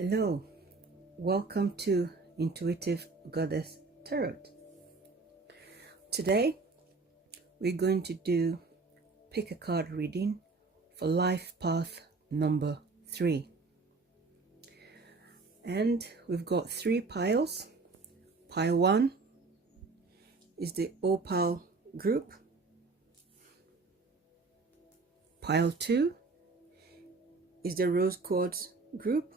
Hello, welcome to Intuitive Goddess Tarot. Today we're going to do pick a card reading for life path number 3. And we've got 3 piles. Pile 1 is the Opal group. Pile 2 is the Rose Quartz group.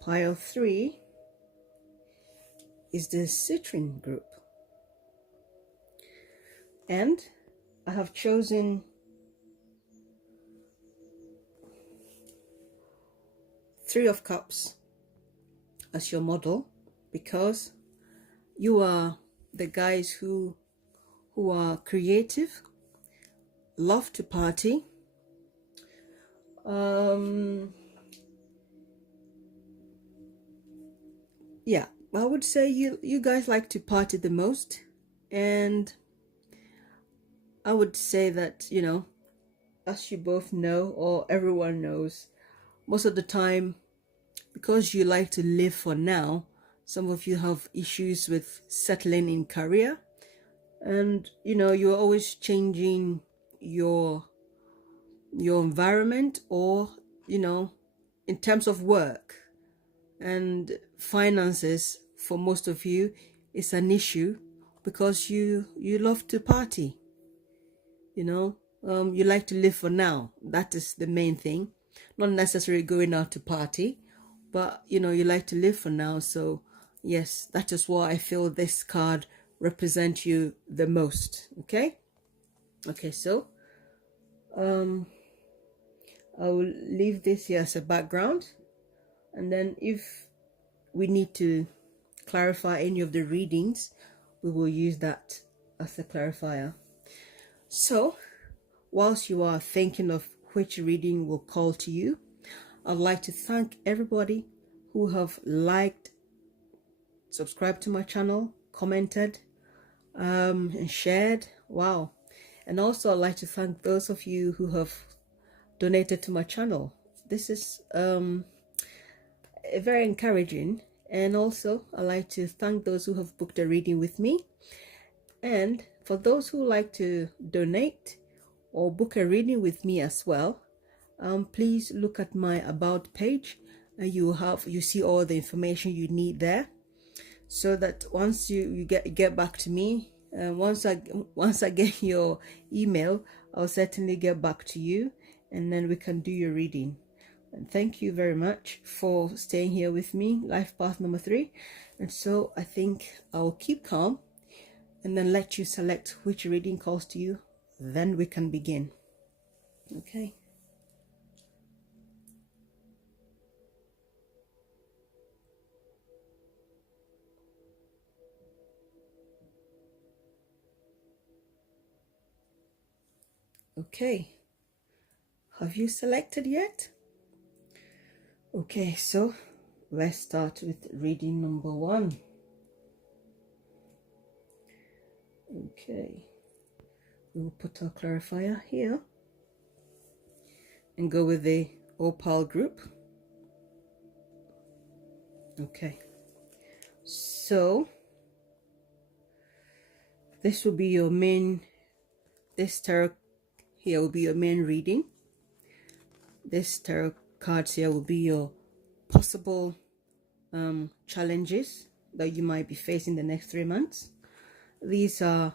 Pile 3 is the Citrine group. And I have chosen 3 of Cups as your model because you are the guys who are creative, love to party, yeah, I would say you guys like to party the most. And I would say that, you know, as you both know, or everyone knows, most of the time, because you like to live for now, some of you have issues with settling in career, and you know, you're always changing your environment, or you know, in terms of work and finances. For most of you, it's an issue because you love to party, you know. You like to live for now. That is the main thing, not necessarily going out to party, but you know, you like to live for now. So yes, that is why I feel this card represents you the most. Okay, so I will leave this here as a background, and then if we need to clarify any of the readings, we will use that as a clarifier. So whilst you are thinking of which reading will call to you, I'd like to thank everybody who have liked, subscribed to my channel, commented, and shared. Wow. And also I'd like to thank those of you who have donated to my channel. This is very encouraging. And also I'd like to thank those who have booked a reading with me. And for those who like to donate or book a reading with me as well, please look at my about page, and you see all the information you need there, so that once you get back to me, once I get your email, I'll certainly get back to you, and then we can do your reading. And thank you very much for staying here with me, life path number 3. And so I think I'll keep calm and then let you select which reading calls to you. Then we can begin. Okay. Okay. Have you selected yet? Okay, so let's start with reading number 1. Okay, we will put our clarifier here and go with the Opal group. Okay, so this will be your main, this tarot here will be your main reading. This tarot cards here will be your possible challenges that you might be facing the next 3 months. These are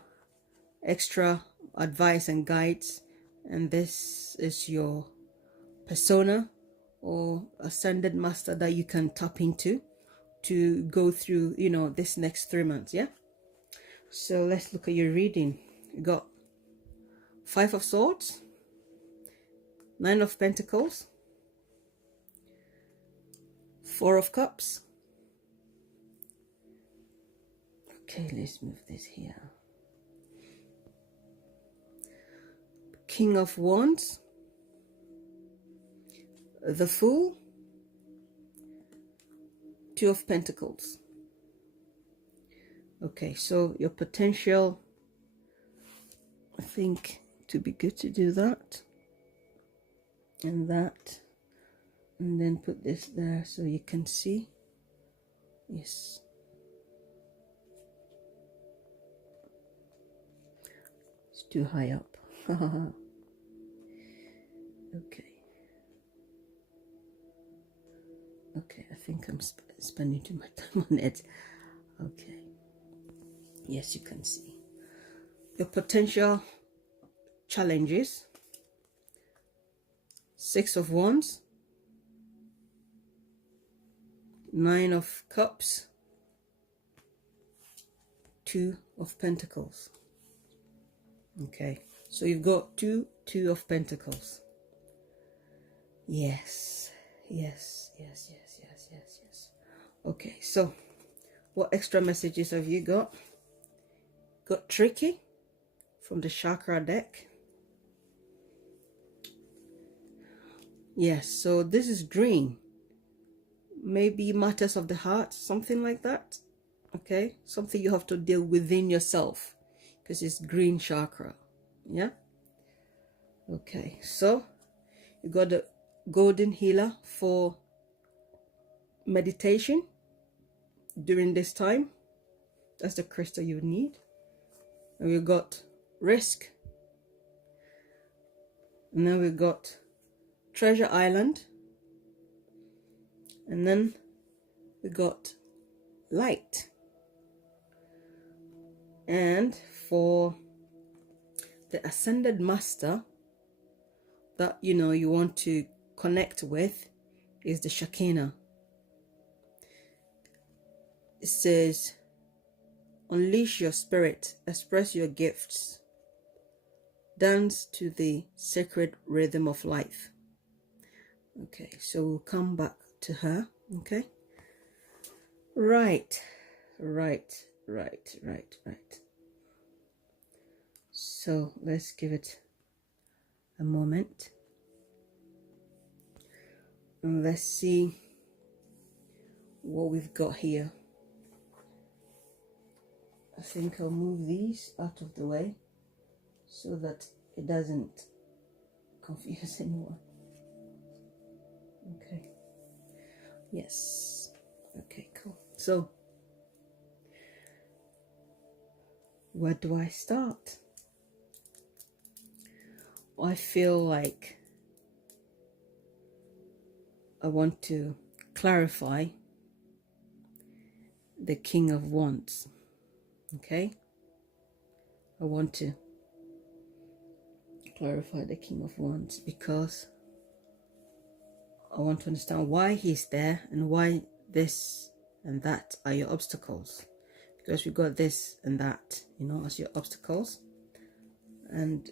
extra advice and guides, and this is your persona or ascended master that you can tap into to go through, you know, this next 3 months. Yeah, so let's look at your reading. You got 5 of Swords, 9 of Pentacles, 4 of Cups. Okay, let's move this here. King of Wands, the Fool, 2 of Pentacles. Okay, so your potential, I think to be good to do that and that and then put this there so you can see. Yes. It's too high up. Okay. Okay, I think I'm spending too much time on it. Okay. Yes, you can see. Your potential challenges. 6 of Wands. 9 of Cups. 2 of Pentacles. Okay, so you've got two of Pentacles. Yes, yes, yes, yes, yes, yes, yes. Okay, so what extra messages have you got? Got Tricky from the chakra deck. Yes, so this is dream. Maybe matters of the heart, something like that. Okay, something you have to deal within yourself, because it's green chakra. Yeah. Okay, so you got the golden healer for meditation during this time. That's the crystal you need. And we got risk, and then we got treasure island, and then we got light. And for the ascended master that you want to connect with is the Shekinah. It says, unleash your spirit, express your gifts, dance to the sacred rhythm of life. Okay, so we'll come back to her. Okay, right. So let's give it a moment and let's see what we've got here. I think I'll move these out of the way so that it doesn't confuse anyone. Okay. Yes. Okay, cool. So where do I start? I feel like I want to clarify the King of Wands. Okay, I want to clarify the King of Wands because I want to understand why he's there and why this and that are your obstacles, because we got this and that, as your obstacles, and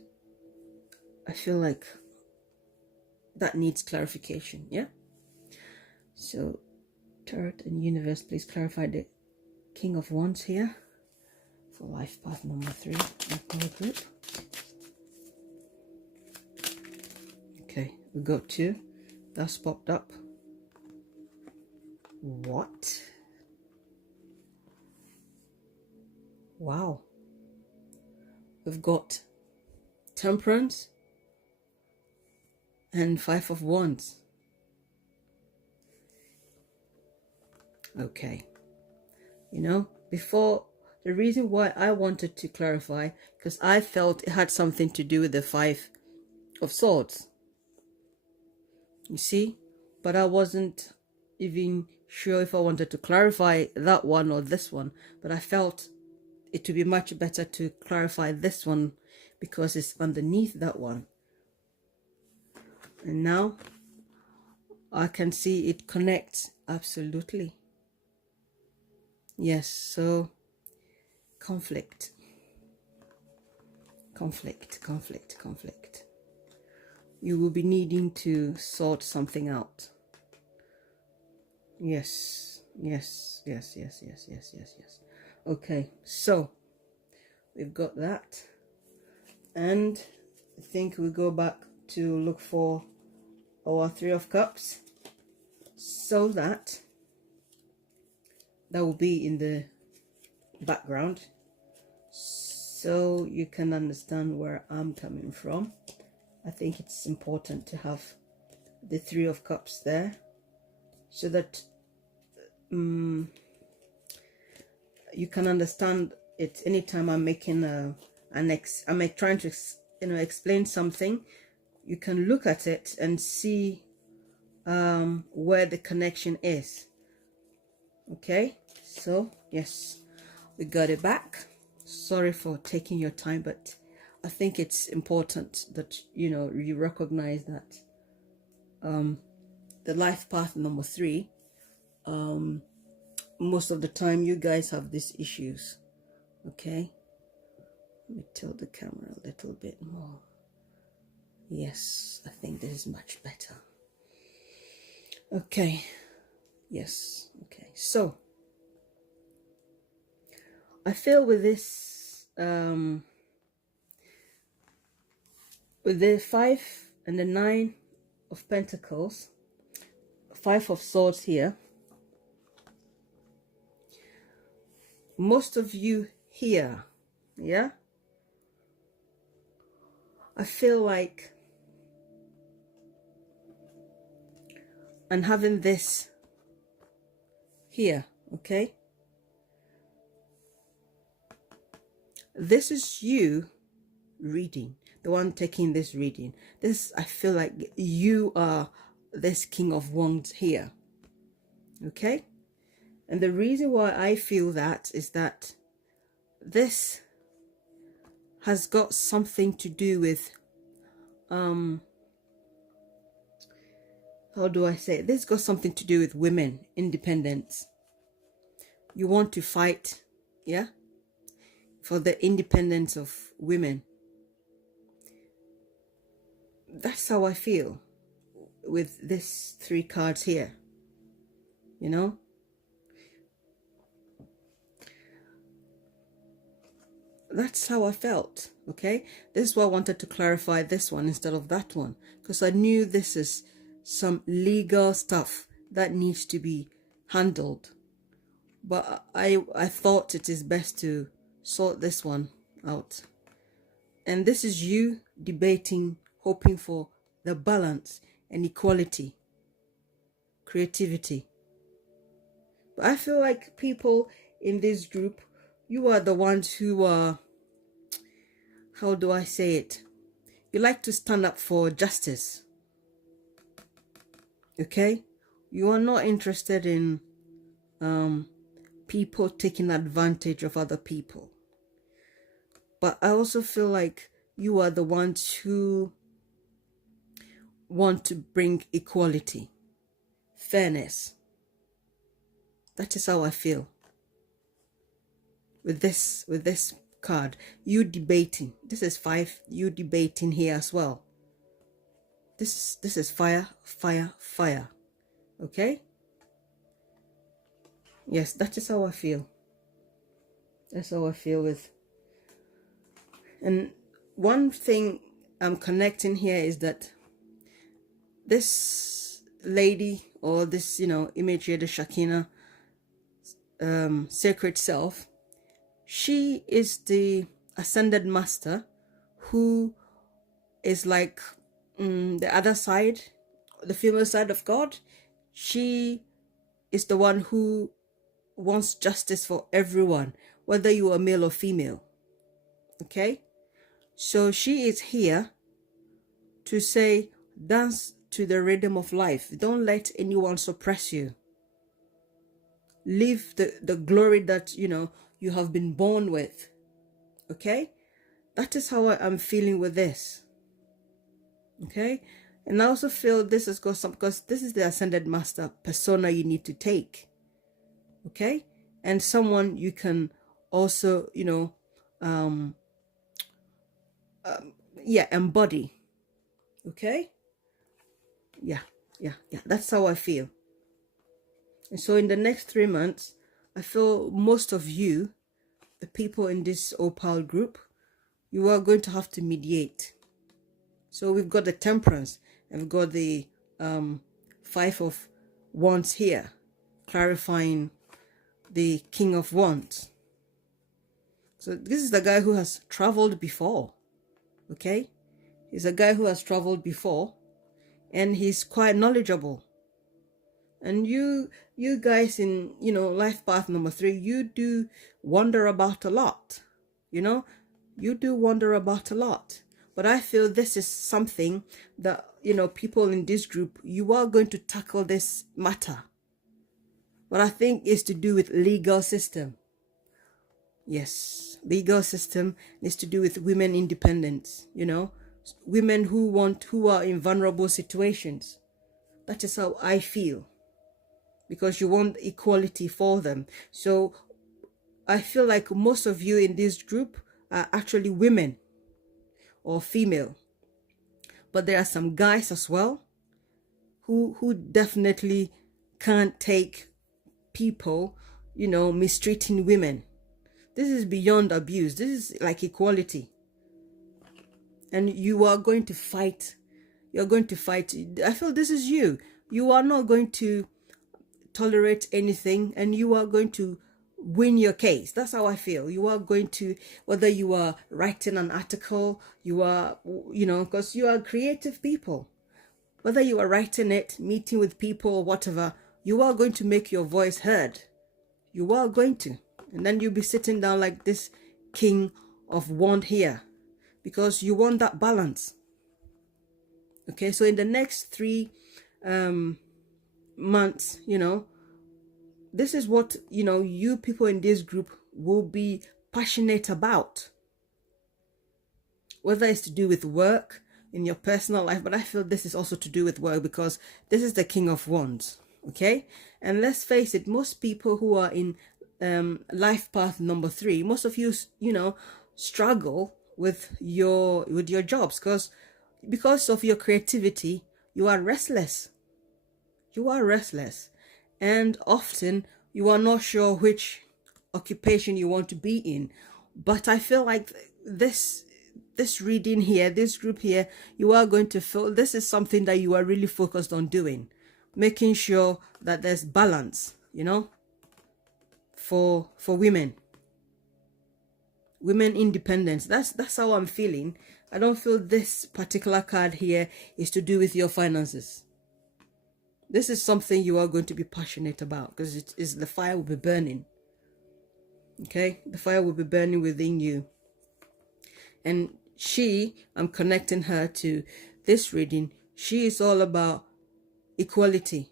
I feel like that needs clarification. Yeah. So Tarot and Universe, please clarify the King of Wands here for life path number 3 in our group. Okay, we got 2. That's popped up. What? Wow. We've got Temperance and 5 of Wands. Okay. Before, the reason why I wanted to clarify, because I felt it had something to do with the 5 of Swords. You see? But I wasn't even sure if I wanted to clarify that one or this one. But I felt it would be much better to clarify this one because it's underneath that one. And now I can see it connects absolutely. Yes, so conflict. You will be needing to sort something out. Yes. Okay, so we've got that, and I think we go back to look for our 3 of Cups, so that will be in the background so you can understand where I'm coming from. I think it's important to have the 3 of Cups there so that you can understand it. Anytime I'm making I'm trying to explain something, you can look at it and see where the connection is. Okay, so yes, we got it back. Sorry for taking your time, but I think it's important that you recognize that the life path number 3, most of the time you guys have these issues. Okay, let me tilt the camera a little bit more. Yes, I think this is much better. Okay, yes, okay. So I feel with this with the 5 and the 9 of Pentacles, 5 of Swords here, most of you here, yeah, I feel like, and having this here, okay, this is you reading, the one taking this reading. This, I feel like you are this King of Wands here, okay? And the reason why I feel that is that this has got something to do with how do I say it? This got something to do with women independence. You want to fight, yeah, for the independence of women. That's how I feel with this 3 cards here, you know. That's how I felt, okay? This is why I wanted to clarify this one instead of that one, because I knew this is some legal stuff that needs to be handled. But I thought it is best to sort this one out. And this is you debating, hoping for the balance and equality, creativity. But I feel like people in this group, you are the ones who are, how do I say it? You like to stand up for justice. Okay? You are not interested in people taking advantage of other people. But I also feel like you are the ones who want to bring equality, fairness. That is how I feel with this card. You debating. This is 5. You debating here as well. This is fire, fire, fire. Okay? Yes, that is how I feel. That's how I feel with. And one thing I'm connecting here is that this lady, or this, image here, the Shekinah, sacred self, she is the ascended master who is like the other side, the female side of God. She is the one who wants justice for everyone, whether you are male or female. Okay? So she is here to say, dance to the rhythm of life. Don't let anyone suppress you. Live the glory that, you have been born with. Okay? That is how I'm feeling with this. Okay? And I also feel this has got some, because this is the ascended master persona you need to take. Okay? And someone you can also, embody. Okay? Yeah. That's how I feel. And so in the next 3 months, I feel most of you, the people in this Opal group, you are going to have to mediate. So we've got the Temperance, and we've got the 5 of Wands here, clarifying the King of Wands. So this is the guy who has traveled before. Okay? He's a guy who has traveled before, and he's quite knowledgeable. And you guys in, life path number 3, you do wonder about a lot. You do wonder about a lot. But I feel this is something that, people in this group, you are going to tackle this matter. But I think it's to do with legal system. Yes, legal system is to do with women independence, women who are in vulnerable situations. That is how I feel. Because you want equality for them. So I feel like most of you in this group are actually women or female. But there are some guys as well who definitely can't take people, mistreating women. This is beyond abuse. This is like equality. And you are going to fight. You're going to fight. I feel this is you. You are not going to tolerate anything, and you are going to win your case. That's how I feel. You are going to, whether you are writing an article, you are, because you are creative people, whether you are writing it, meeting with people or whatever, you are going to make your voice heard. You are going to. And then you'll be sitting down like this king of wand here, because you want that balance. Okay, so in the next 3 months, this is what, you people in this group will be passionate about. Whether it's to do with work, in your personal life, but I feel this is also to do with work, because this is the King of Wands. Okay, and let's face it, most people who are in life path number 3, most of you, struggle with your jobs, because of your creativity, you are restless. You are restless, and often you are not sure which occupation you want to be in. But I feel like this reading here, this group here, you are going to feel this is something that you are really focused on doing, making sure that there's balance, for women independence. That's how I'm feeling. I don't feel this particular card here is to do with your finances. This is something you are going to be passionate about, because it is the fire will be burning. Okay, the fire will be burning within you. And I'm connecting her to this reading. She is all about equality,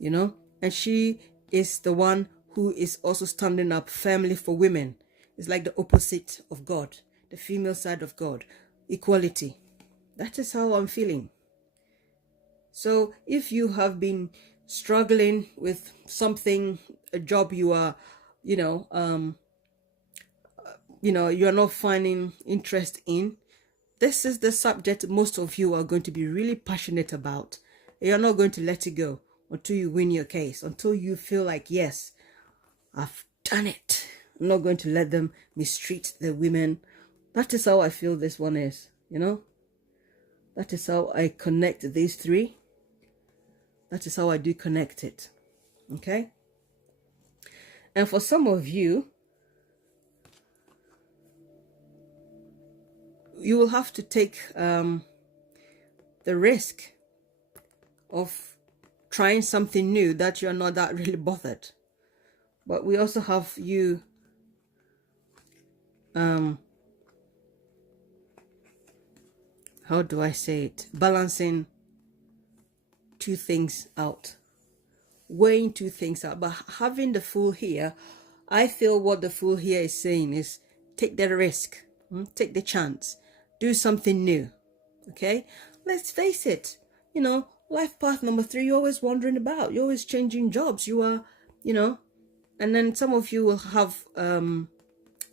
and she is the one who is also standing up firmly for women. It's like the opposite of God, the female side of God, equality. That is how I'm feeling. So if you have been struggling with something, a job you are, you're not finding interest in, this is the subject most of you are going to be really passionate about. You're not going to let it go until you win your case, until you feel like, yes, I've done it. I'm not going to let them mistreat the women. That is how I feel this one is, That is how I connect these 3. That is how I do connect it. Okay? And for some of you, you will have to take the risk of trying something new that you're not that really bothered. But we also have you how do I say it? Balancing 2 things out. Weighing 2 things out. But having the Fool here, I feel what the Fool here is saying is take the risk. Take the chance. Do something new. Okay? Let's face it. Life path number 3, you're always wandering about. You're always changing jobs. You are, and then some of you will have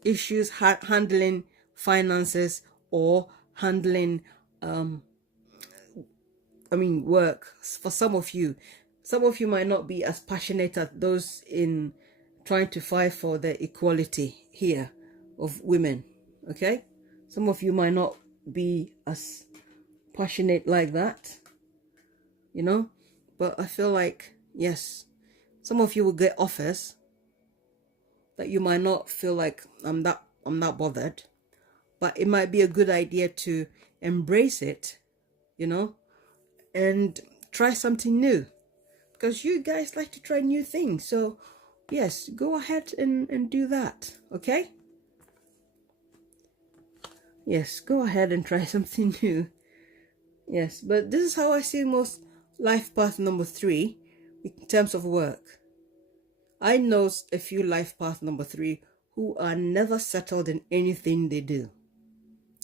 issues handling finances or handling work. For some of you might not be as passionate as those in trying to fight for the equality here of women. Okay, some of you might not be as passionate like that, but I feel like, yes, some of you will get offers that you might not feel like I'm not bothered, but it might be a good idea to embrace it, and try something new. because you guys like to try new things. So yes, go ahead and do that. Okay, yes, go ahead and try something new. Yes, but this is how I see most life path number 3 in terms of work. I know a few life path number 3 who are never settled in anything they do,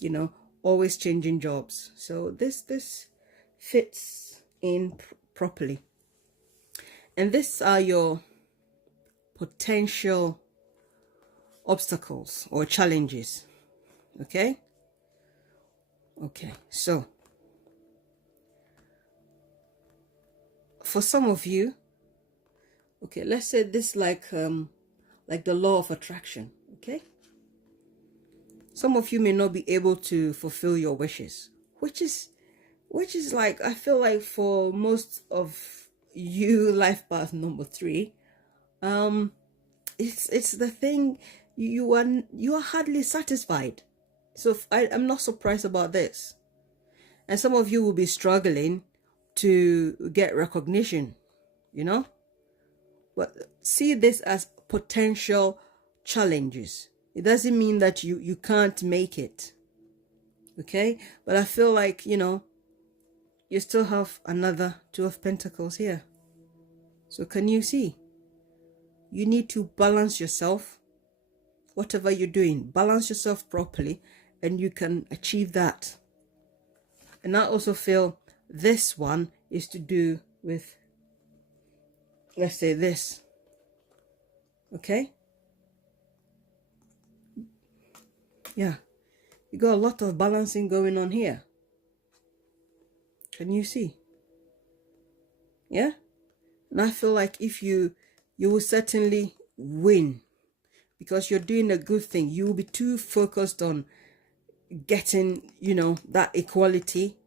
you know, always changing jobs. So this fits in properly. And these are your potential obstacles or challenges. Okay, so for some of you, okay, let's say this like the law of attraction. Okay, some of you may not be able to fulfill your wishes, which is like, I feel like for most of you, life path number 3, it's the thing, you are hardly satisfied. So I'm not surprised about this. And some of you will be struggling to get recognition, you know. But see this as potential challenges. It doesn't mean that you can't make it. Okay, but I feel like, you know, you still have another 2 of Pentacles here. So can you see? You need to balance yourself. Whatever you're doing, balance yourself properly, and you can achieve that. And I also feel this one is to do with, let's say, this. Okay? Yeah. You got a lot of balancing going on here. Can you see? Yeah? And I feel like if you will certainly win, because you're doing a good thing. You will be too focused on getting, you know, that equality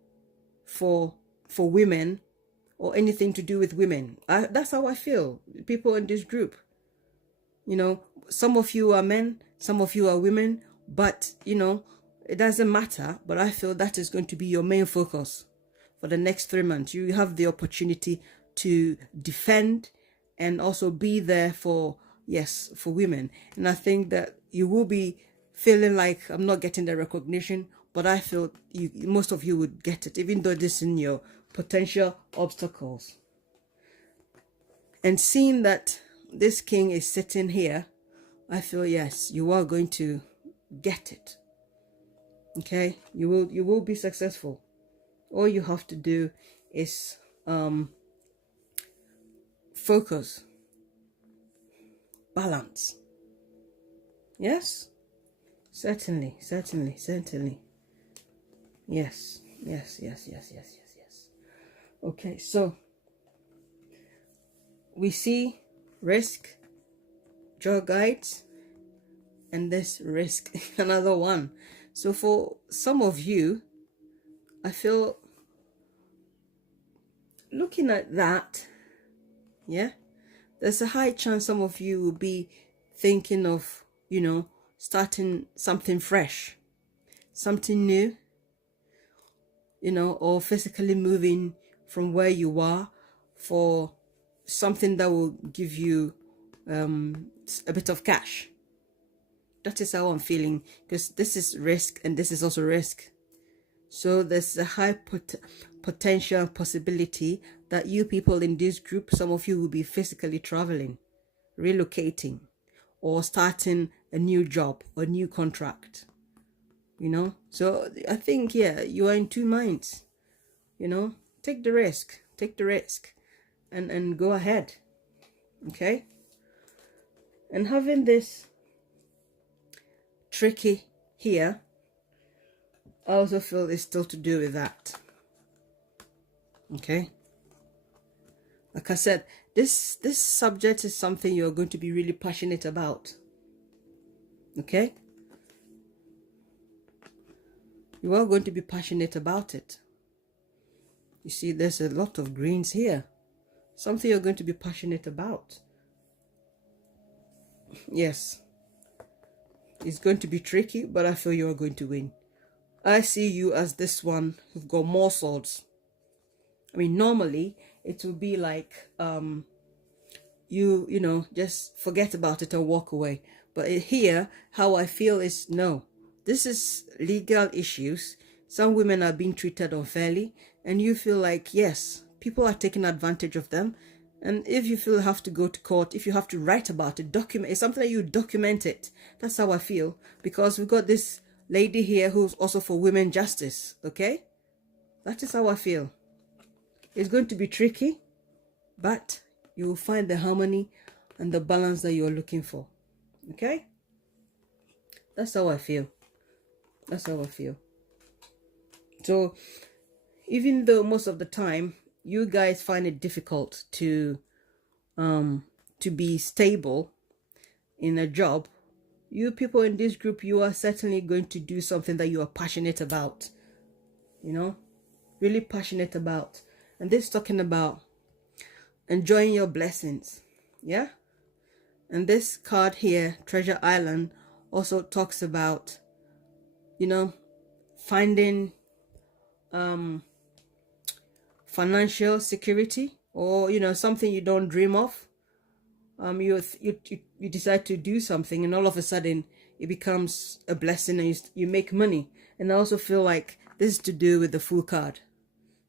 for women or anything to do with women. That's how I feel. People in this group, you know, some of you are men, some of you are women, but, you know, it doesn't matter. But I feel that is going to be your main focus for the next 3 months. You have the opportunity to defend and also be there for, yes, for women. And I think that you will be feeling like, I'm not getting the recognition, but I feel most of you would get it, even though this is in your potential obstacles. And seeing that this king is sitting here, I feel, yes, you are going to get it. Okay, you will be successful. All you have to do is focus, balance. Yes, certainly. Yes. Okay, so we see risk, draw guides, and this risk, another one. So for some of you, I feel, looking at that, yeah, there's a high chance some of you will be thinking of, you know, starting something fresh, something new, you know, or physically moving from where you are for something that will give you a bit of cash. That is how I'm feeling, because this is risk and this is also risk. So there's a high potential possibility that you people in this group, some of you will be physically traveling, relocating, or starting a new job or new contract, you know. So I think, yeah, you are in 2 minds, you know. Take the risk and go ahead. Okay. And having this tricky here, I also feel it's still to do with that. Okay. Like I said, this subject is something you're going to be really passionate about. Okay. You are going to be passionate about it. You see, there's a lot of greens here. Something you're going to be passionate about. Yes. It's going to be tricky, but I feel you are going to win. I see you as this one who've got more swords. I mean, normally, it will be like you know, just forget about it and walk away. But here, how I feel is no, this is legal issues. Some women are being treated unfairly, and you feel like, yes, people are taking advantage of them. And if you feel you have to go to court, if you have to write about it, document, it's something that you document it. That's how I feel, because we've got this lady here who's also for women justice, okay? That is how I feel. It's going to be tricky, but you will find the harmony and the balance that you're looking for, okay? That's how I feel. That's how I feel. So even though most of the time you guys find it difficult to be stable in a job, you people in this group, you are certainly going to do something that you are passionate about, you know, really passionate about. And this is talking about enjoying your blessings, yeah? And this card here, Treasure Island, also talks about, you know, finding financial security, or, you know, something you don't dream of. You decide to do something, and all of a sudden it becomes a blessing, and you make money. And I also feel like this is to do with the Fool card.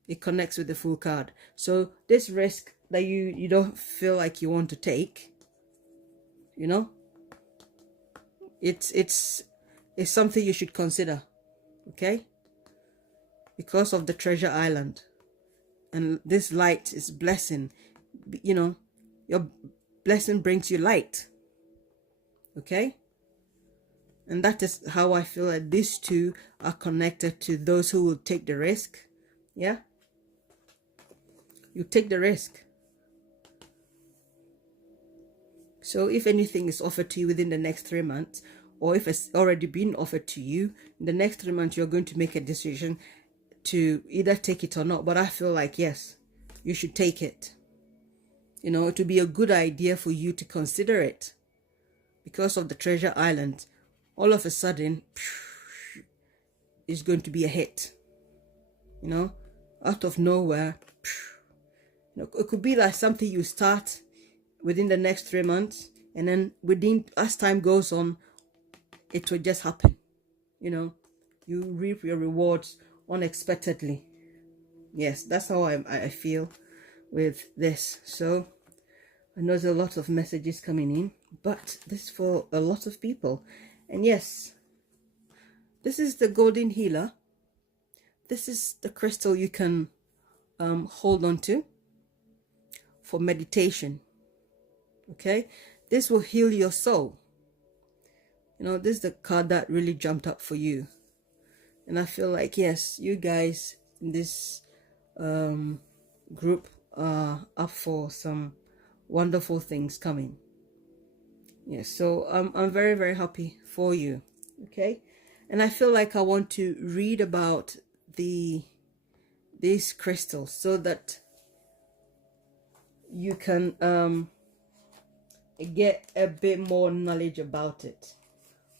It connects with the Fool card. So this risk that you don't feel like you want to take, you know, it's something you should consider, okay? Because of the Treasure Island, and this light is blessing, you know, your blessing brings you light, okay? And that is how I feel that these two are connected to those who will take the risk. Yeah, you take the risk. So if anything is offered to you within the next 3 months, or if it's already been offered to you in the next 3 months, you're going to make a decision to either take it or not. But I feel like, yes, you should take it. You know, it would be a good idea for you to consider it, because of the Treasure Island. All of a sudden, it's going to be a hit. You know, out of nowhere. You know, it could be like something you start within the next 3 months, and then as time goes on, it will just happen. You know, you reap your rewards unexpectedly. Yes, that's how I feel with this. So I know there's a lot of messages coming in, but this is for a lot of people. And yes, this is the golden healer. This is the crystal you can hold on to for meditation, okay? This will heal your soul. You know, this is the card that really jumped up for you. And I feel like, yes, you guys in this group are up for some wonderful things coming. Yes, so I'm very, very happy for you, okay? And I feel like I want to read about these crystals so that you can get a bit more knowledge about it.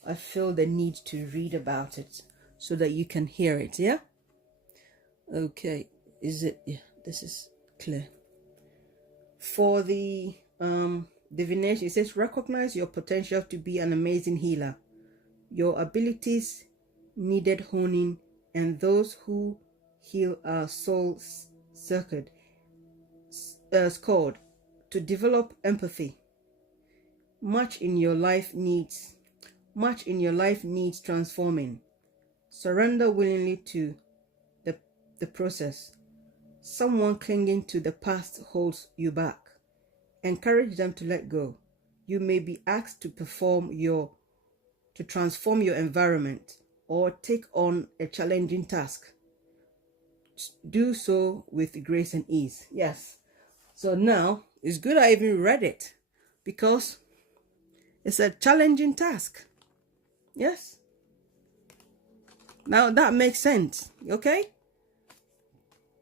I feel the need to read about it so that you can hear it, yeah? Okay, is it? Yeah, this is clear. For the divination, it says, recognize your potential to be an amazing healer. Your abilities needed honing, and those who heal are soul circuit scored to develop empathy. Much in your life needs transforming. Surrender willingly to the process. Someone clinging to the past holds you back. Encourage them to let go. You may be asked to transform your environment or take on a challenging task. Do so with grace and ease. Yes. So now it's good I even read it, because it's a challenging task. Yes. Now that makes sense. Okay?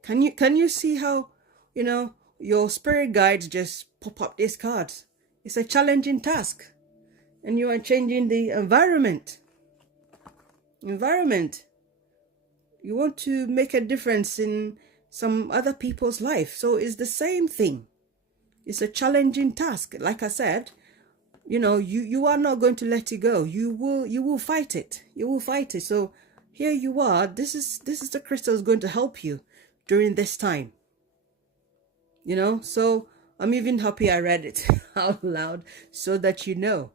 Can you see how, you know, your spirit guides just pop up these cards? It's a challenging task, and you are changing the environment. You want to make a difference in some other people's life. So it's the same thing. It's a challenging task. Like I said, you know, you are not going to let it go. You will fight it. You will fight it. So here you are. This is the crystal is going to help you during this time. You know, so I'm even happy I read it out loud so that you know,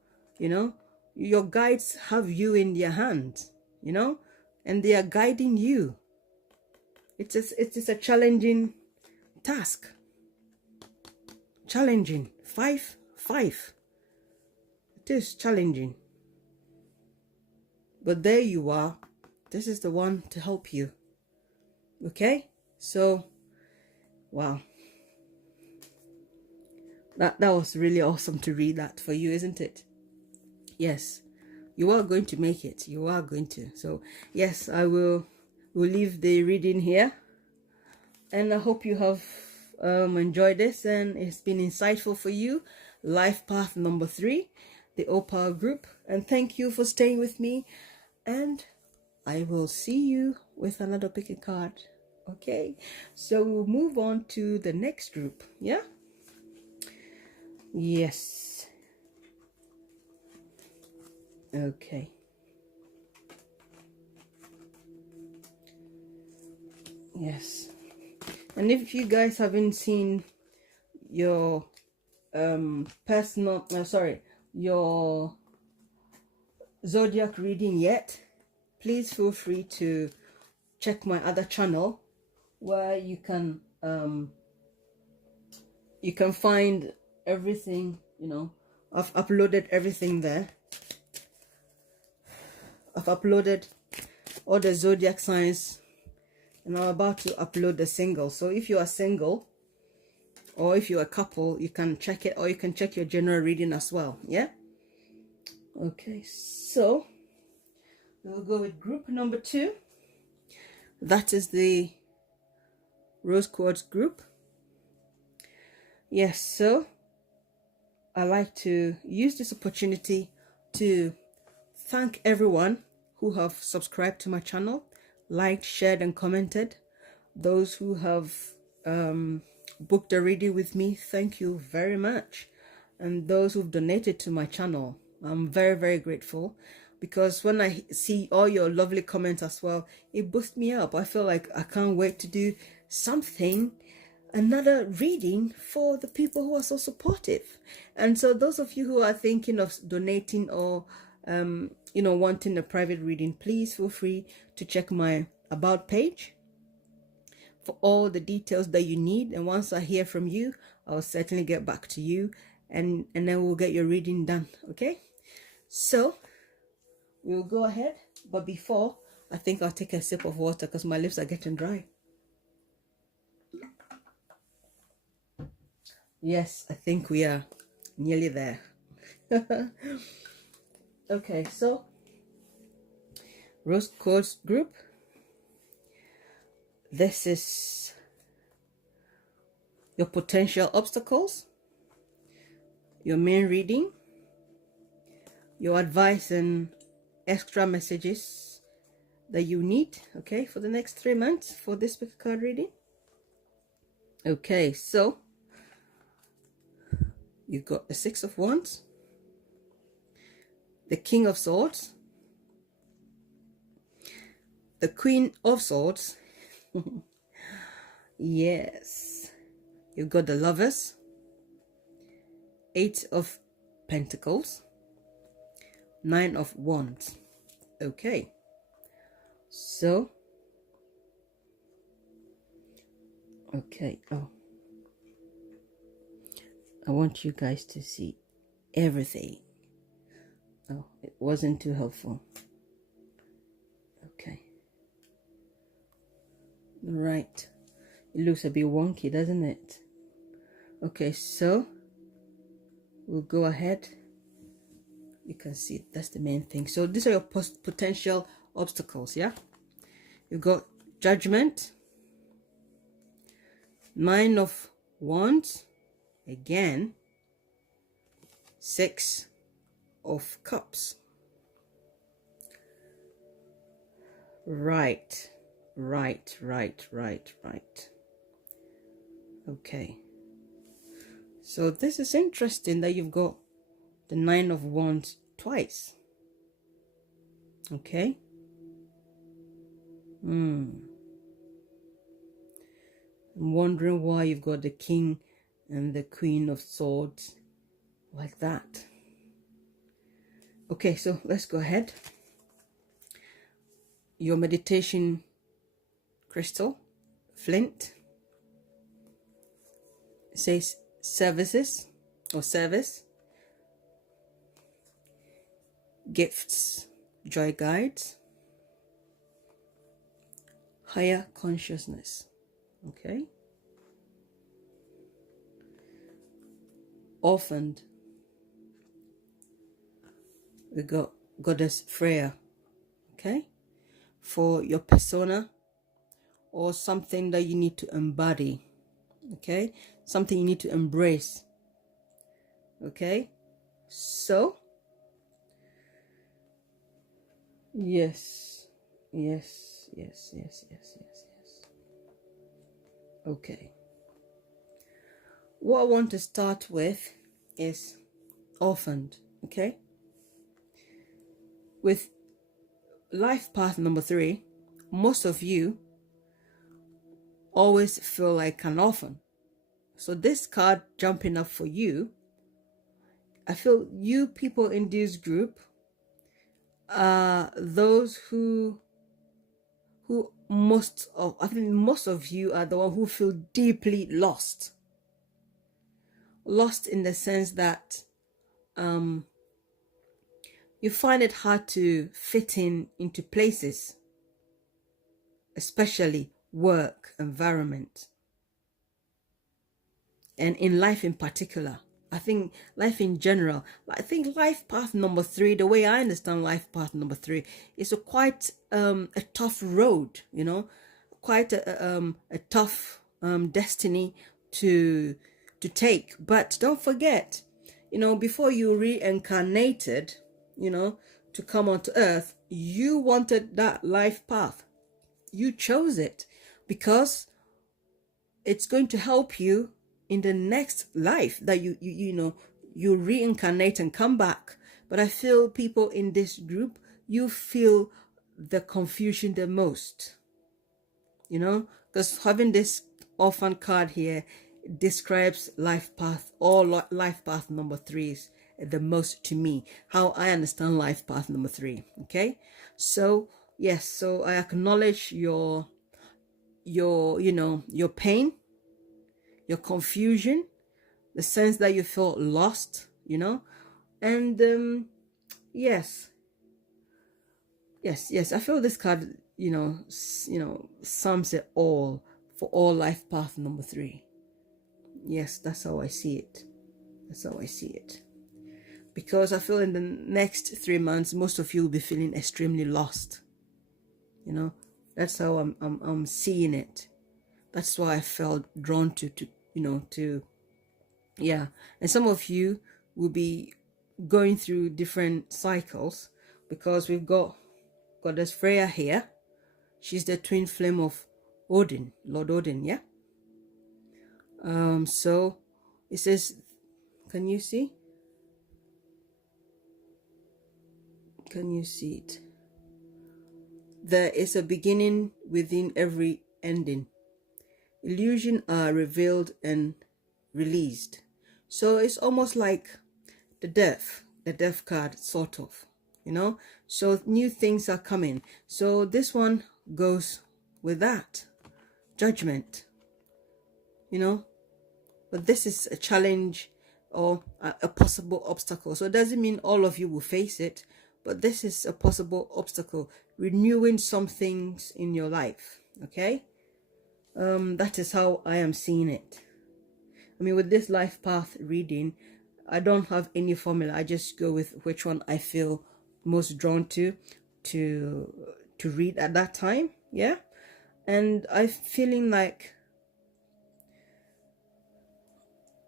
your guides have you in their hands, and they are guiding you. It is a challenging task. Challenging. 5. It is challenging. But there you are. This is the one to help you. Okay? So, wow. That was really awesome to read that for you, isn't it? Yes. You are going to make it. You are going to. So, yes, we'll leave the reading here. And I hope you have enjoyed this and it's been insightful for you. Life path number 3, the Opal group. And thank you for staying with me. And I will see you with another pick a card. Okay? So we'll move on to the next group. Yeah? Yes. Okay. Yes. And if you guys haven't seen your your zodiac reading yet, please feel free to check my other channel where you can find everything. I've uploaded everything there. I've uploaded all the zodiac signs, and I'm about to upload the single. So if you are single or if you're a couple, you can check it, or you can check your general reading as well. Yeah. Okay, so we'll go with group number 2. That is the Rose Quartz group. Yes, so I like to use this opportunity to thank everyone who have subscribed to my channel, liked, shared, and commented. Those who have booked a reading with me, thank you very much. And those who've donated to my channel, I'm very, very grateful, because when I see all your lovely comments as well, it boosts me up. I feel like I can't wait to do another reading for the people who are so supportive. And so those of you who are thinking of donating or wanting a private reading, please feel free to check my about page for all the details that you need. And once I hear from you, I'll certainly get back to you, and then we'll get your reading done. Okay, so we'll go ahead, but before, I think I'll take a sip of water because my lips are getting dry. Yes, I think we are nearly there. Okay, so Rose Quartz group. This is your potential obstacles, your main reading, your advice and extra messages that you need, okay, for the next 3 months for this pick card reading. Okay, so you've got the 6 of Wands, the King of Swords, the Queen of Swords. Yes, you've got the Lovers, 8 of Pentacles, 9 of Wands. Okay, so I want you guys to see everything. Oh, it wasn't too helpful. Okay. Right. It looks a bit wonky, doesn't it? Okay, so we'll go ahead. You can see that's the main thing. So these are your potential obstacles, yeah? You've got Judgment, 9 of Wands, again, 6 of Cups. Right. Okay. So this is interesting that you've got the Nine of Wands twice. Okay. I'm wondering why you've got the King and the Queen of Swords like that. Okay, so let's go ahead. Your meditation crystal, flint, says services or service, gifts, joy guides, higher consciousness. Okay. Orphaned. We got Goddess Freya. Okay. For your persona or something that you need to embody. Okay. Something you need to embrace. Okay. So, yes. Okay. What I want to start with is orphaned. Okay. With life path number 3, most of you always feel like an orphan. So this card jumping up for you, I feel you people in this group are those who most of you are the one who feel deeply lost. Lost in the sense that you find it hard to fit into places, especially work environment, and in life in particular. I think life in general. I think life path number 3, the way I understand life path number 3, is quite a tough road, you know, quite a tough destiny to take. But don't forget, you know, before you reincarnated, you know, to come onto earth, you wanted that life path. You chose it because it's going to help you in the next life that you reincarnate and come back. But I feel people in this group, you feel the confusion the most, you know, because having this orphan card here describes life path, or life path number 3 is the most to me, how I understand life path number 3. Okay, so yes, so I acknowledge your pain, your confusion, the sense that you feel lost, you know, and yes, I feel this card, you know, sums it all for all life path number 3. Yes, that's how I see it. Because I feel in the next 3 months, most of you will be feeling extremely lost. You know, that's how I'm seeing it. That's why I felt drawn to yeah. And some of you will be going through different cycles, because we've got Goddess Freya here. She's the twin flame of Odin, Lord Odin, yeah. So it says, can you see? Can you see it? There is a beginning within every ending. Illusions are revealed and released. So it's almost like the death card, sort of, you know. So new things are coming. So this one goes with that. Judgment, you know. But this is a challenge or a possible obstacle. So it doesn't mean all of you will face it, but this is a possible obstacle, renewing some things in your life. Okay. That is how I am seeing it. I mean, with this life path reading, I don't have any formula. I just go with which one I feel most drawn to read at that time. Yeah. And I'm feeling like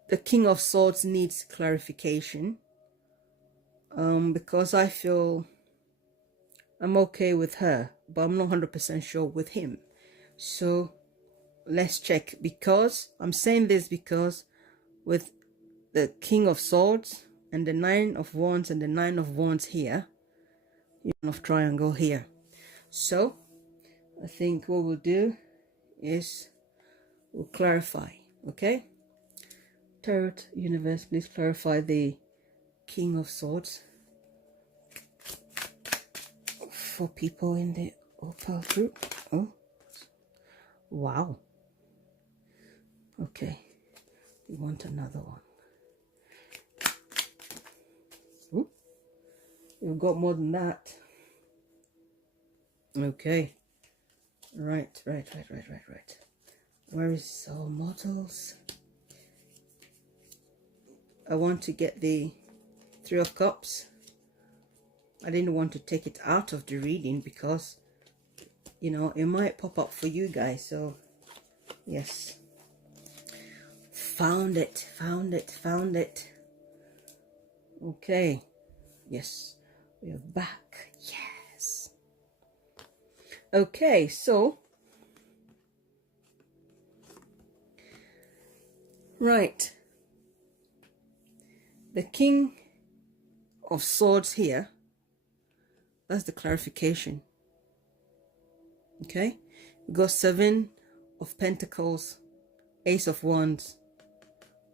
the King of Swords needs clarification, because I feel I'm okay with her, but I'm not 100% sure with him. So let's check, because I'm saying this because with the King of Swords and the Nine of Wands and the Nine of Wands here, of triangle here. So I think what we'll do is we'll clarify. Okay, Tarot Universe, please clarify the King of Swords for people in the Opal group. Oh, wow. Okay, we want another one. Ooh, we've got more than that. Okay. Right. Where is our models? I want to get the Three of Cups. I didn't want to take it out of the reading because, you know, it might pop up for you guys. So, yes. Found it. Okay. Yes. We are back. Yes. Okay, so. Right. The King of Swords here. That's the clarification. Okay. We got Seven of Pentacles, Ace of Wands,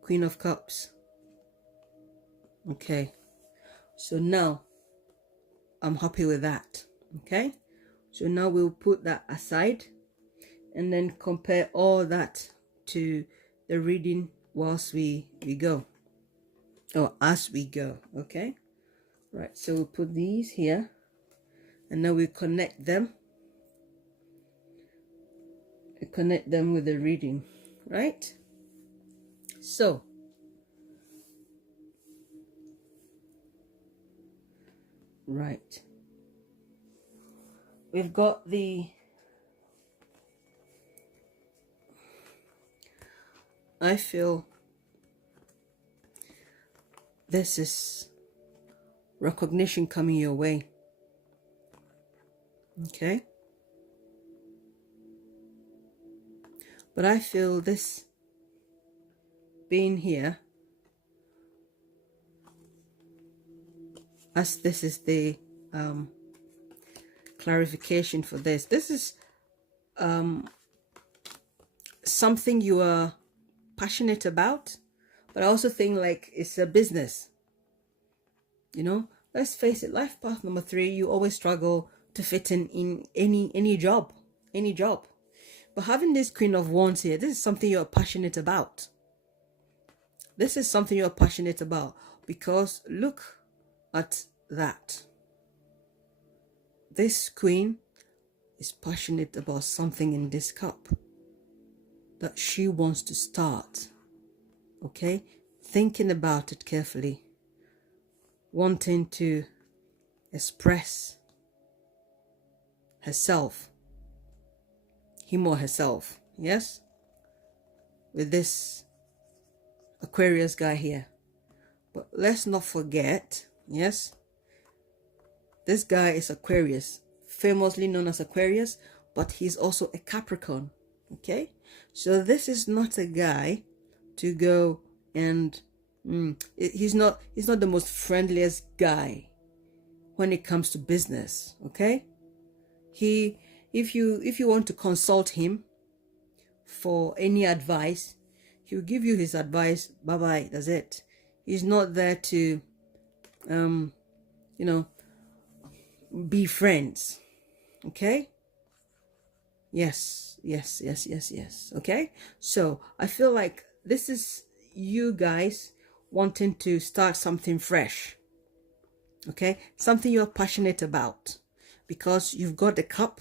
Queen of Cups. Okay. So now I'm happy with that. Okay. So now we'll put that aside and then compare all that to the reading whilst we go, or as we go. Okay. Right. So we'll put these here and now we connect them. We connect them with the reading. Right. So right. We've got the, I feel this is recognition coming your way. Okay. But I feel this being here, as this is the clarification for this. This is something you are passionate about, but I also think like it's a business. You know, let's face it, life path number 3, you always struggle to fit in any job. But having this Queen of Wands here, this is something you're passionate about. This is something you're passionate about because look at that. This queen is passionate about something in this cup that she wants to start. Okay? Thinking about it carefully. Wanting to express herself. Him or herself. Yes? With this Aquarius guy here. But let's not forget, yes? This guy is Aquarius, famously known as Aquarius, but he's also a Capricorn, okay? So this is not a guy to go and he's not the most friendliest guy when it comes to business, okay? If you want to consult him for any advice, he'll give you his advice. Bye bye. That's it. He's not there to you know, be friends. Okay? Yes. Okay? So I feel like this is you guys wanting to start something fresh. Okay? Something you're passionate about. Because you've got the cup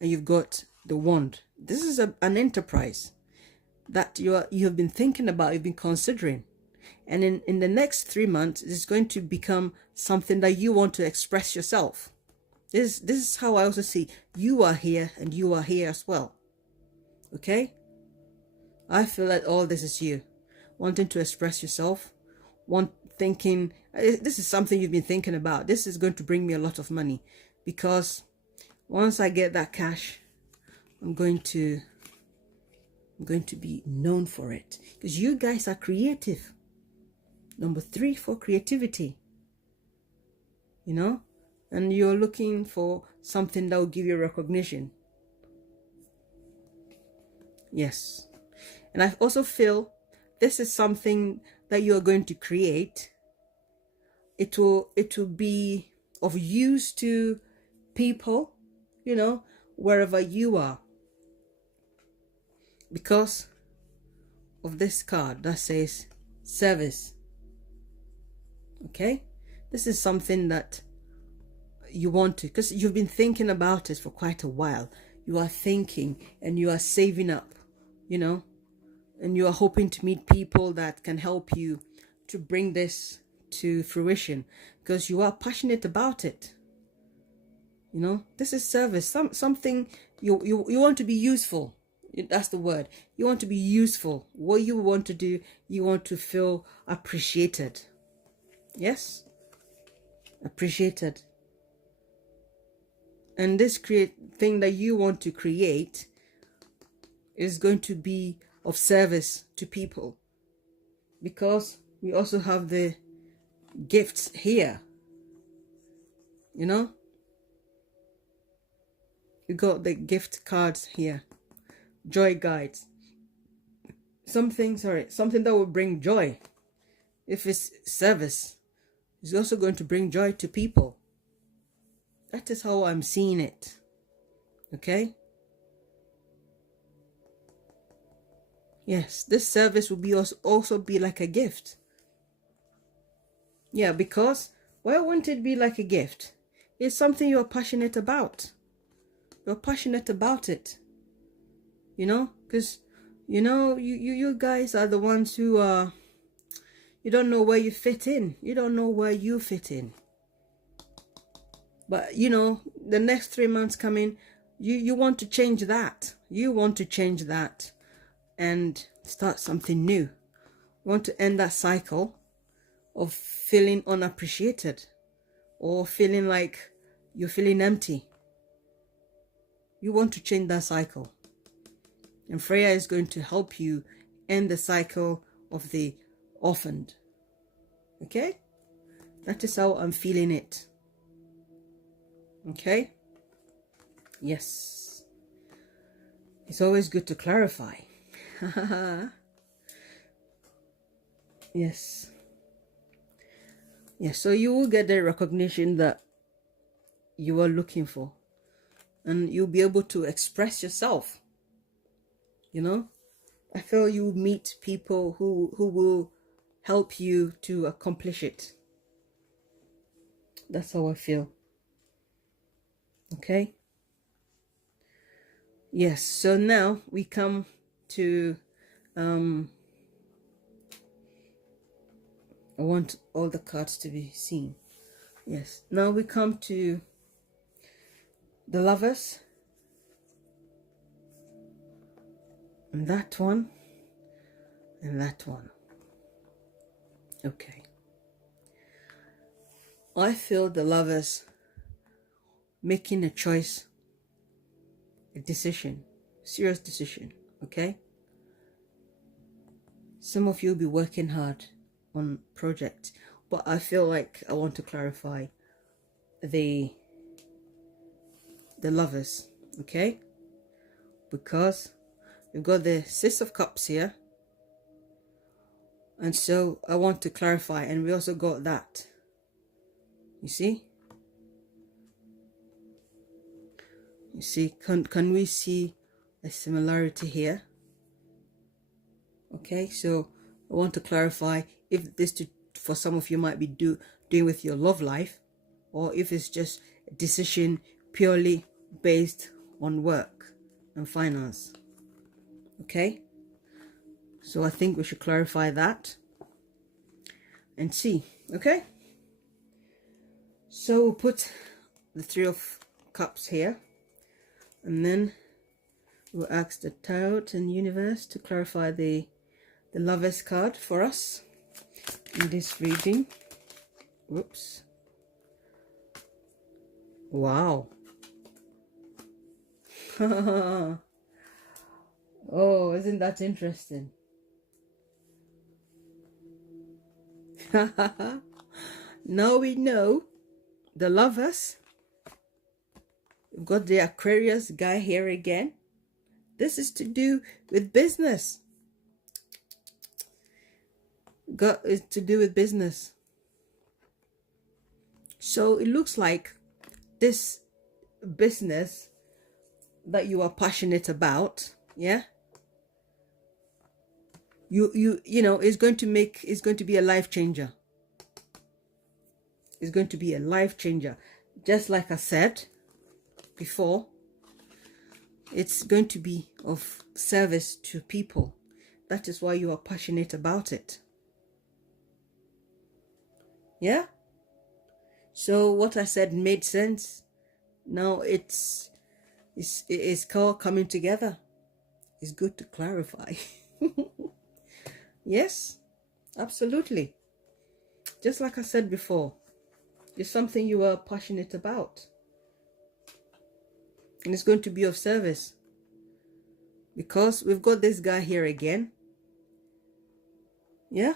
and you've got the wand. This is an enterprise that you have been thinking about, you've been considering. And in the next 3 months, it's going to become something that you want to express yourself. This is how I also see you are here and you are here as well. Okay? I feel that all this is you. Wanting to express yourself. Thinking, this is something you've been thinking about. This is going to bring me a lot of money. Because once I get that cash, I'm going to I'm going to be known for it, because you guys are creative. Number 3 for creativity, you know, and you're looking for something that will give you recognition. Yes. And I also feel this is something that you are going to create. It will be of use to people, you know, wherever you are, because of this card that says service. Okay, this is something that you want to, because you've been thinking about it for quite a while. You are thinking and you are saving up, you know, and you are hoping to meet people that can help you to bring this to fruition, because you are passionate about it. You know, this is service. Something you want to be useful. That's the word. You want to be useful. What you want to do, you want to feel appreciated. Yes, appreciated. And this thing that you want to create is going to be of service to people, because we also have the gifts here, you know. We got the gift cards here, joy guides, something that will bring joy. If it's service, it's also going to bring joy to people. That is how I'm seeing it. Okay, yes, this service will be also be like a gift. Yeah, because why wouldn't it be like a gift? It's something you're passionate about. You're passionate about it, you know, because, you know, you guys are the ones who you don't know where you fit in. You don't know where you fit in. But, you know, the next 3 months coming, you want to change that. You want to change that and start something new. You want to end that cycle of feeling unappreciated or feeling like you're feeling empty. You want to change that cycle. And Freya is going to help you end the cycle of the orphaned. Okay? That is how I'm feeling it. Okay? Yes. It's always good to clarify. Yes. Yes, so you will get the recognition that you are looking for. And you'll be able to express yourself. You know, I feel you meet people who will help you to accomplish it. That's how I feel. Okay. Yes, so now we come to I want all the cards to be seen. Yes, now we come to the Lovers, and that one, and that one. Okay, I feel the Lovers making a choice, a decision, serious decision. Okay, some of you will be working hard on project, but I feel like I want to clarify the Lovers. Okay, because we've got the Six of Cups here, and so I want to clarify, and we also got that. You see, can we see a similarity here? Okay, so I want to clarify if this for some of you might be doing with your love life, or if it's just a decision purely based on work and finance. Okay, so I think we should clarify that and see. Okay, so we'll put the Three of Cups here, and then we'll ask the Tarot and Universe to clarify the Lovers card for us in this reading. Whoops. Wow. Oh, isn't that interesting? Now we know the lovers. We've got the Aquarius guy here again. This is to do with business. It's to do with business. So it looks like this business that you are passionate about, yeah, you know, is going to be a life changer. It's going to be a life changer. Just like I said before, it's going to be of service to people. That is why you are passionate about it. Yeah? So what I said made sense. Now it's called coming together. It's good to clarify. Yes, absolutely. Just like I said before, it's something you are passionate about. And it's going to be of service. Because we've got this guy here again. Yeah?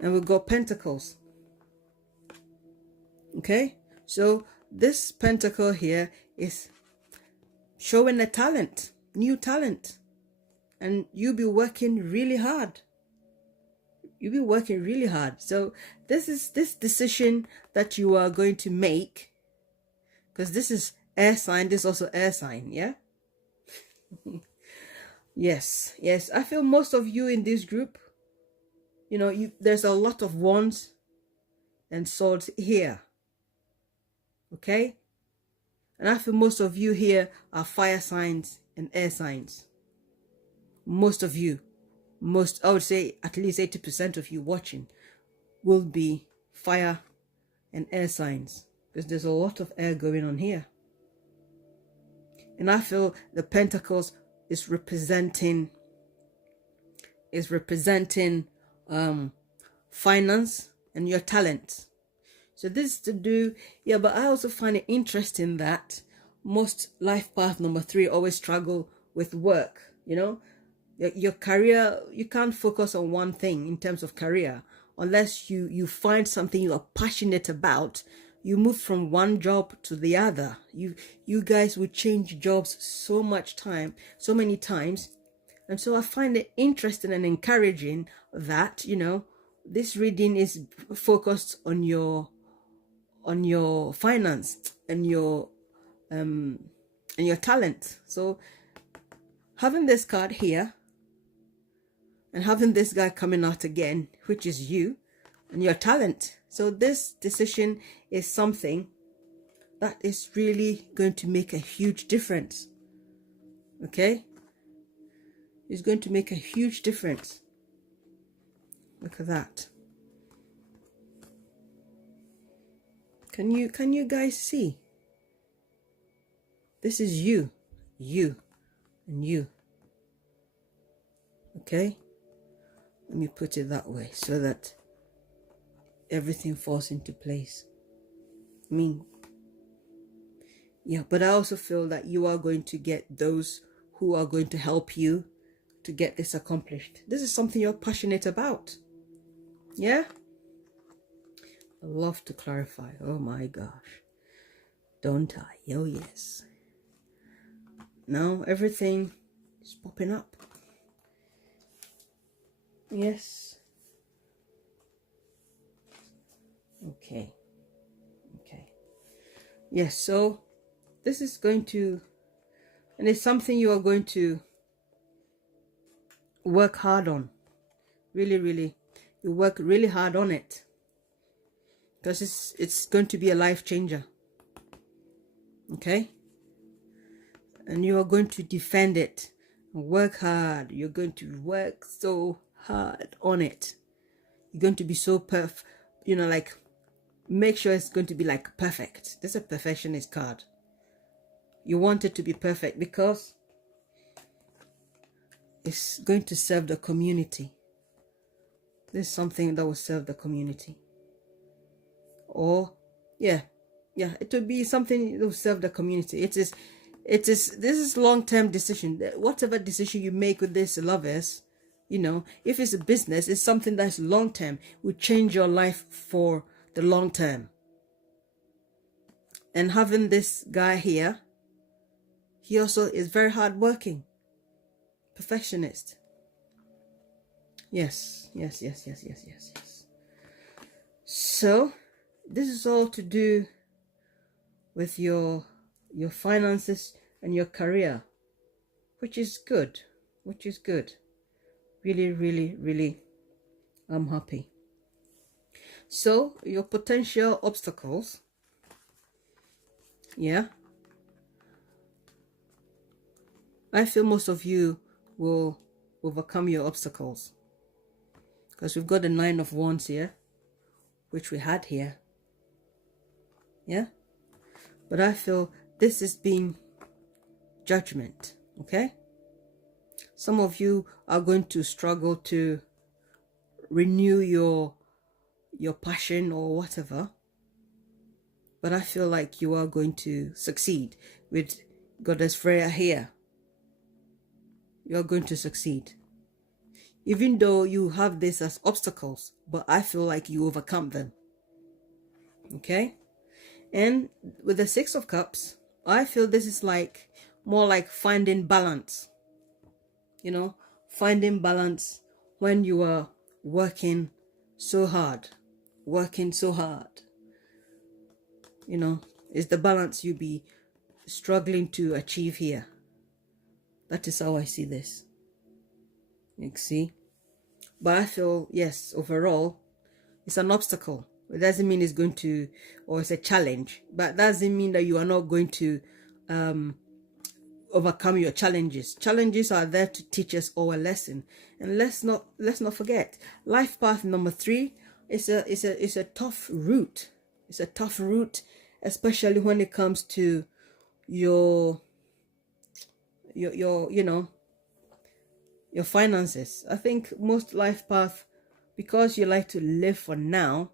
And we've got Pentacles. Okay? So this Pentacle here is showing a talent, new talent. And you'll be working really hard. You'll be working really hard. So this decision that you are going to make, because this is air sign, this is also air sign, yeah? Yes. I feel most of you in this group, you know, there's a lot of wands and swords here. Okay? And I feel most of you here are fire signs and air signs. Most of you, I would say at least 80% of you watching will be fire and air signs, because there's a lot of air going on here. And I feel the Pentacles is representing finance and your talent. So this is to do, yeah, but I also find it interesting that most life path number 3 always struggle with work, you know. Your career, you can't focus on one thing in terms of career unless you find something you are passionate about. You move from one job to the other. You guys will change jobs so many times. And so I find it interesting and encouraging that, you know, this reading is focused on your finance and your talent. So having this card here and having this guy coming out again, which is you and your talent. So this decision is something that is really going to make a huge difference. Okay? It's going to make a huge difference. Look at that. Can you guys see? This is you, and you. Okay? Let me put it that way so that everything falls into place. I mean, yeah, but I also feel that you are going to get those who are going to help you to get this accomplished. This is something you're passionate about. Yeah? I love to clarify. Oh my gosh. Don't I? Oh yes. Now everything is popping up. Yes. Okay. Yes, so this is going to, and it's something you are going to work hard on. Really, you work really hard on it. Because it's going to be a life changer. Okay? And you are going to defend it. Work hard. You're going to work so hard on it. You're going to be so you know, like, make sure it's going to be like perfect. This is a perfectionist card. You want it to be perfect because it's going to serve the community. This is something that will serve the community. Or, yeah, it will be something that will serve the community. It is This is long-term decision. Whatever decision you make with this, lovers, you know, if it's a business, it's something that's long-term, will change your life for the long term. And having this guy here, he also is very hardworking, perfectionist. Yes. So this is all to do with your finances and your career, which is good. Really, I'm happy. So your potential obstacles, yeah, I feel most of you will overcome your obstacles, because we've got the 9 of Wands here, which we had here, yeah. But I feel this is being judgment, okay? Some of you are going to struggle to renew your passion or whatever, but I feel like you are going to succeed with Goddess Freya here. You're going to succeed, even though you have this as obstacles, but I feel like you overcome them, okay? And with the 6 of Cups, I feel this is like more like finding balance, you know, finding balance when you are working so hard, you know, is the balance you be struggling to achieve here. That is how I see this. You see? But I feel, yes, overall, it's an obstacle. It doesn't mean it's going to, or it's a challenge, but that doesn't mean that you are not going to overcome your challenges. Challenges are there to teach us all a lesson. And let's not forget, life path number 3 is a tough route. It's a tough route, especially when it comes to your you know, your finances. I think most life path, because you like to live for now,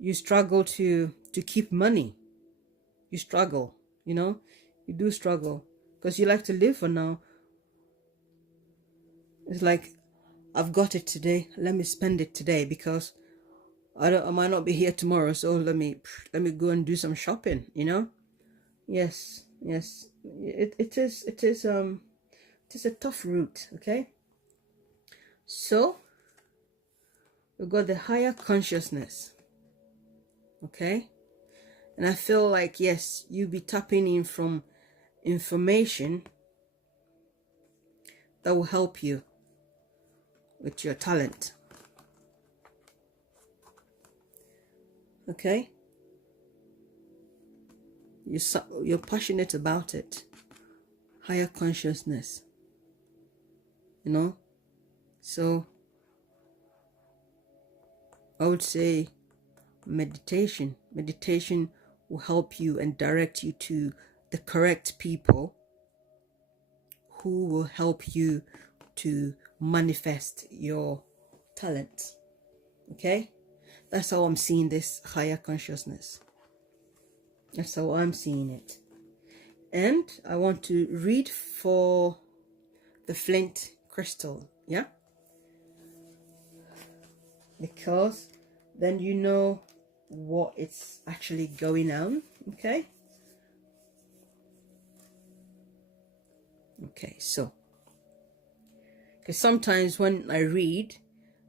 you struggle to keep money. You struggle, you know, you do struggle because you like to live for now. It's like, I've got it today, let me spend it today, because I might not be here tomorrow, so let me go and do some shopping, you know. Yes, it is a tough route, okay? So we've got the higher consciousness, okay? And I feel like, yes, you'll be tapping in from information that will help you with your talent, okay? You're passionate about it. Higher consciousness, you know. So I would say meditation will help you and direct you to the correct people who will help you to manifest your talent, okay? That's how I'm seeing this higher consciousness. That's how I'm seeing it. And I want to read for the flint crystal, yeah? Because then you know what it's actually going on, okay? Okay, so, because sometimes when I read,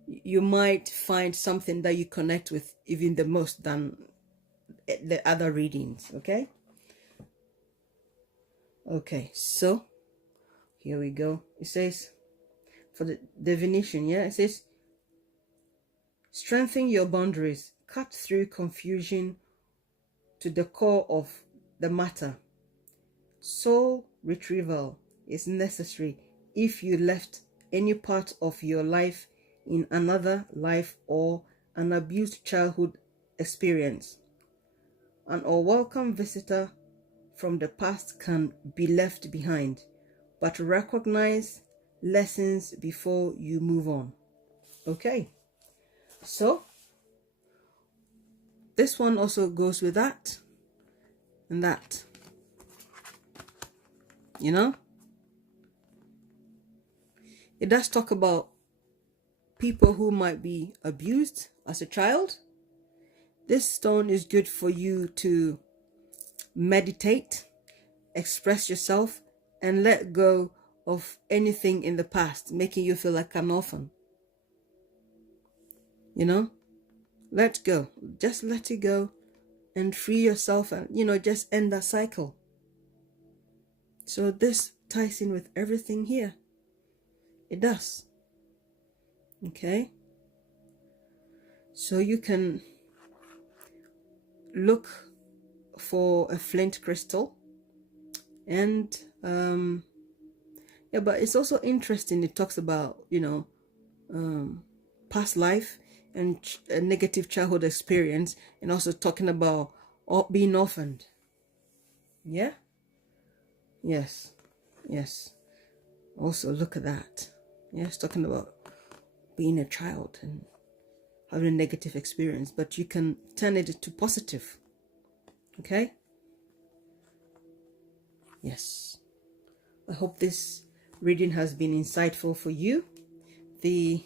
you might find something that you connect with even the most than the other readings, okay? Okay, so here we go. It says, for the divination, yeah, it says, strengthen your boundaries, cut through confusion to the core of the matter. Soul retrieval is necessary if you left any part of your life in another life or an abused childhood experience. An unwelcome visitor from the past can be left behind, but recognize lessons before you move on. Okay, so this one also goes with that and that. you know. It does talk about people who might be abused as a child. This stone is good for you to meditate, express yourself, and let go of anything in the past making you feel like an orphan. You know, let go. Just let it go and free yourself and, just end that cycle. So this ties in with everything here. It does. Okay. So you can look for a flint crystal, and yeah, but it's also interesting. It talks about past life and a negative childhood experience, and also talking about being orphaned. Yeah. Yes. Also look at that. Yes, talking about being a child and having a negative experience, but you can turn it to positive. Okay. Yes. I hope this reading has been insightful for you. The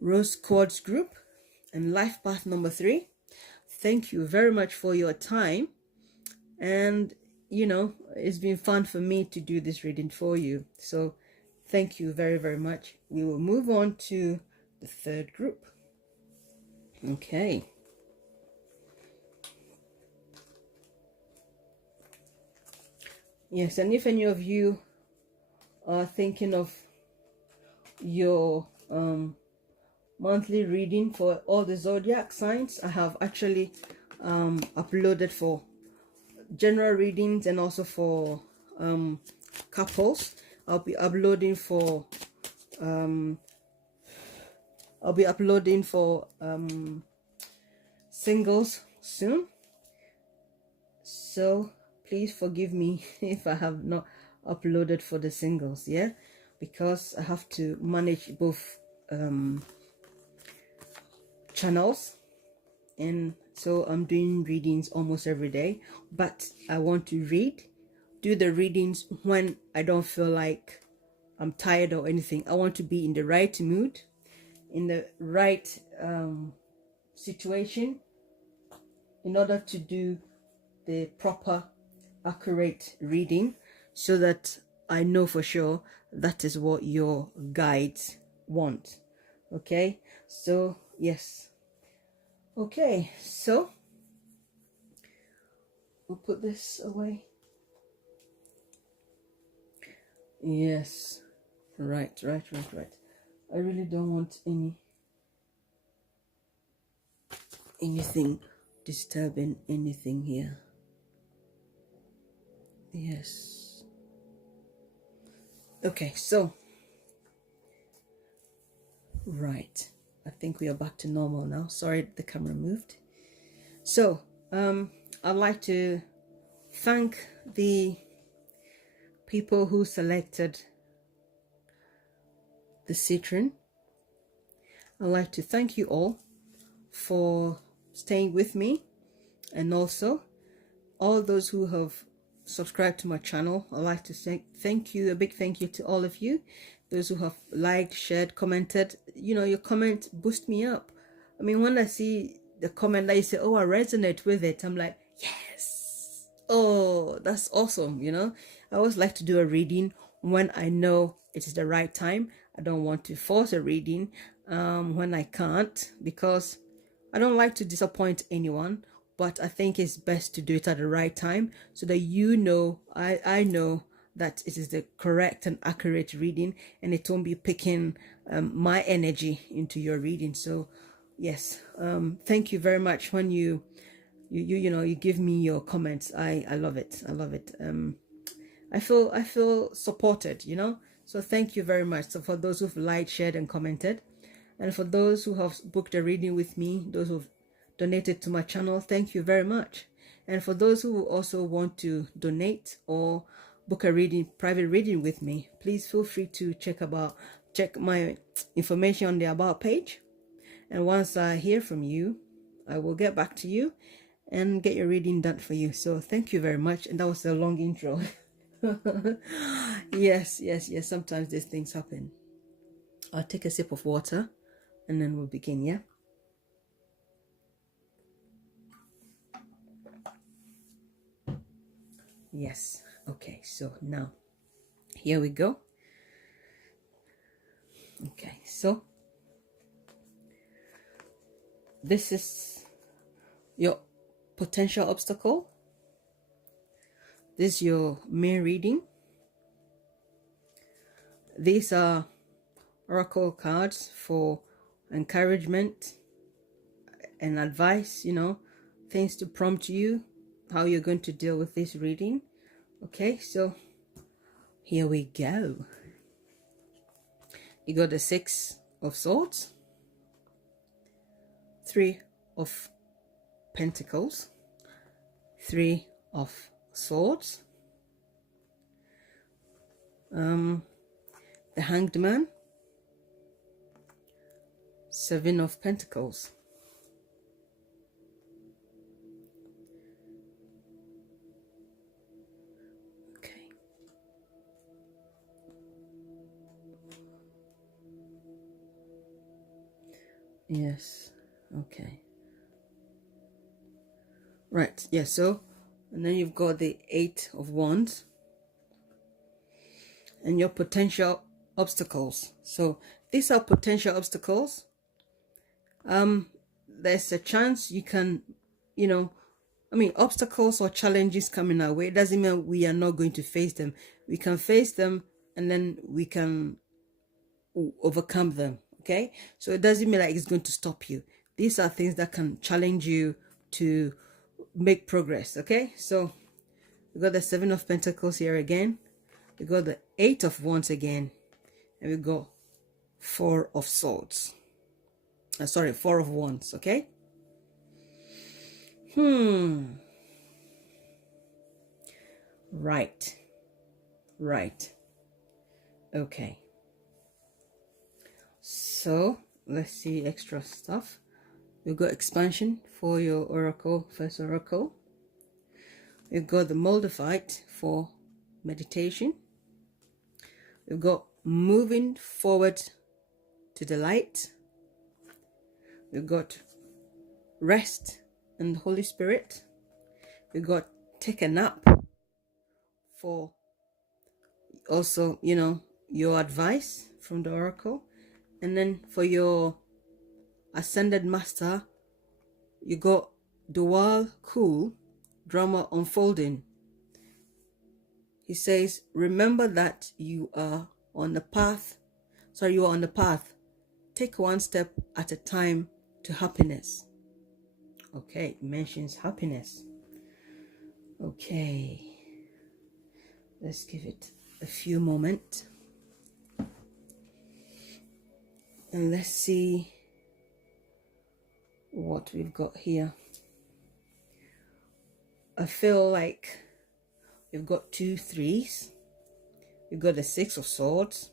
Rose Quartz group and life path number 3. Thank you very much for your time. And, it's been fun for me to do this reading for you. So thank you very, very much. We will move on to the 3rd group. Okay. Yes, and if any of you are thinking of your monthly reading for all the zodiac signs, I have actually uploaded for general readings and also for couples. I'll be uploading for singles soon. So please forgive me if I have not uploaded for the singles, yeah, because I have to manage both channels, and so I'm doing readings almost every day. But I want to do the readings when I don't feel like I'm tired or anything. I want to be in the right mood, in the right situation, in order to do the proper, accurate reading, so that I know for sure that is what your guides want. Okay, so yes. Okay, so we'll put this away. Yes, right. I really don't want anything disturbing anything here. Yes. Okay, so right, I think we are back to normal now. Sorry, the camera moved. So I'd like to thank the people who selected the Citrine. I'd like to thank you all for staying with me, and also all those who have subscribed to my channel. I'd like to say thank you, a big thank you to all of you, those who have liked, shared, commented. Your comment boosts me up. I mean, when I see the comment that you say, oh, I resonate with it, I'm like, yes, oh, that's awesome. I always like to do a reading when I know it is the right time. I don't want to force a reading when I can't, because I don't like to disappoint anyone, but I think it's best to do it at the right time, so that I know that it is the correct and accurate reading, and it won't be picking my energy into your reading. So yes, thank you very much when you give me your comments. I love it. I feel supported, so thank you very much. So for those who've liked, shared, and commented, and for those who have booked a reading with me, those who've donated to my channel, thank you very much. And for those who also want to donate or book a private reading with me, please feel free to check my information on the About page. And once I hear from you, I will get back to you and get your reading done for you. So thank you very much. And that was a long intro. Yes, yes, yes. Sometimes these things happen. I'll take a sip of water and then we'll begin, yeah? Yes. Okay, so now here we go. Okay, so this is your potential obstacle. This is your main reading. These are oracle cards for encouragement and advice, you know, things to prompt you how you're going to deal with this reading. Okay, so here we go. You got the Six of Swords, Three of Pentacles, Three of Swords, the Hanged Man, Seven of Pentacles. Okay. Yes. Okay. Right. Yeah. So, and then you've got the Eight of Wands and your potential obstacles. So these are potential obstacles. There's a chance you can, you know, I mean, obstacles or challenges coming our way, it doesn't mean we are not going to face them. We can face them and then we can overcome them. Okay, so it doesn't mean like it's going to stop you. These are things that can challenge you to make progress. Okay, so we got the Seven of Pentacles here again, we got the Eight of Wands again, and we got Four of Swords. Sorry, Four of Wands. Okay. Right. Okay. So let's see extra stuff. We've got expansion for your oracle, first oracle. We've got the Moldavite for meditation. We've got moving forward to the light. We've got rest and the Holy Spirit. We've got take a nap for also, you know, your advice from the oracle. And then for your ascended master, you got dual cool drama unfolding. He says, remember that you are on the path. Sorry, you are on the path. Take one step at a time to happiness. Okay, mentions happiness. Okay, let's give it a few moments. And let's see what we've got here. I feel like we've got 2 threes. We've got the Six of Swords.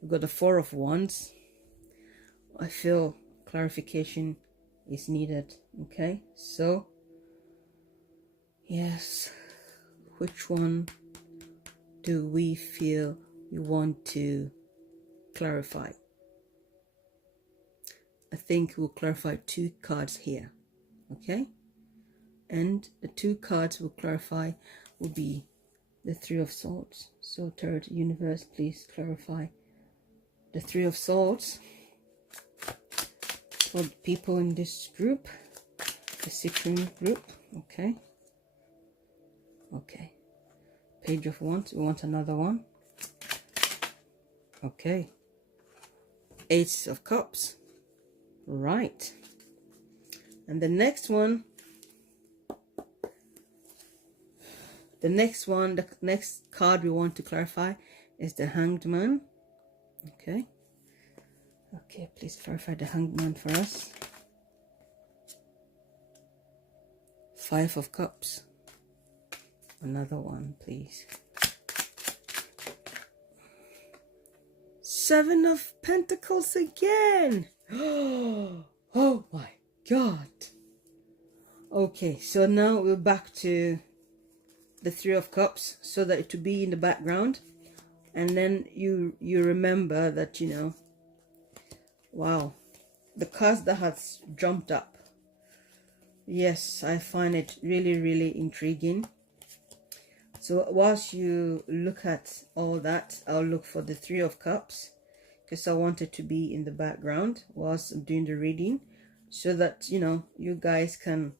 We've got the Four of Wands. I feel clarification is needed. Okay, so yes, which one do we feel we want to clarify? I think we'll clarify 2 cards here. Okay, and the 2 cards we'll clarify will be the Three of Swords. So Third Universe, please clarify the Three of Swords for the people in this group, the Citrine group. Okay. Okay. Page of Wands. We want another one. Okay. Ace of Cups. Right. And the next card we want to clarify is the Hanged Man. Okay. Okay, please clarify the Hanged Man for us. Five of Cups. Another one, please. Seven of Pentacles again. Oh my God. Okay, so now we're back to the Three of Cups so that it to be in the background, and then you remember that, you know, wow, the cards that has jumped up. Yes, I find it really, really intriguing. So whilst you look at all that, I'll look for the Three of Cups, because I want it to be in the background whilst I'm doing the reading, so that, you know, you guys can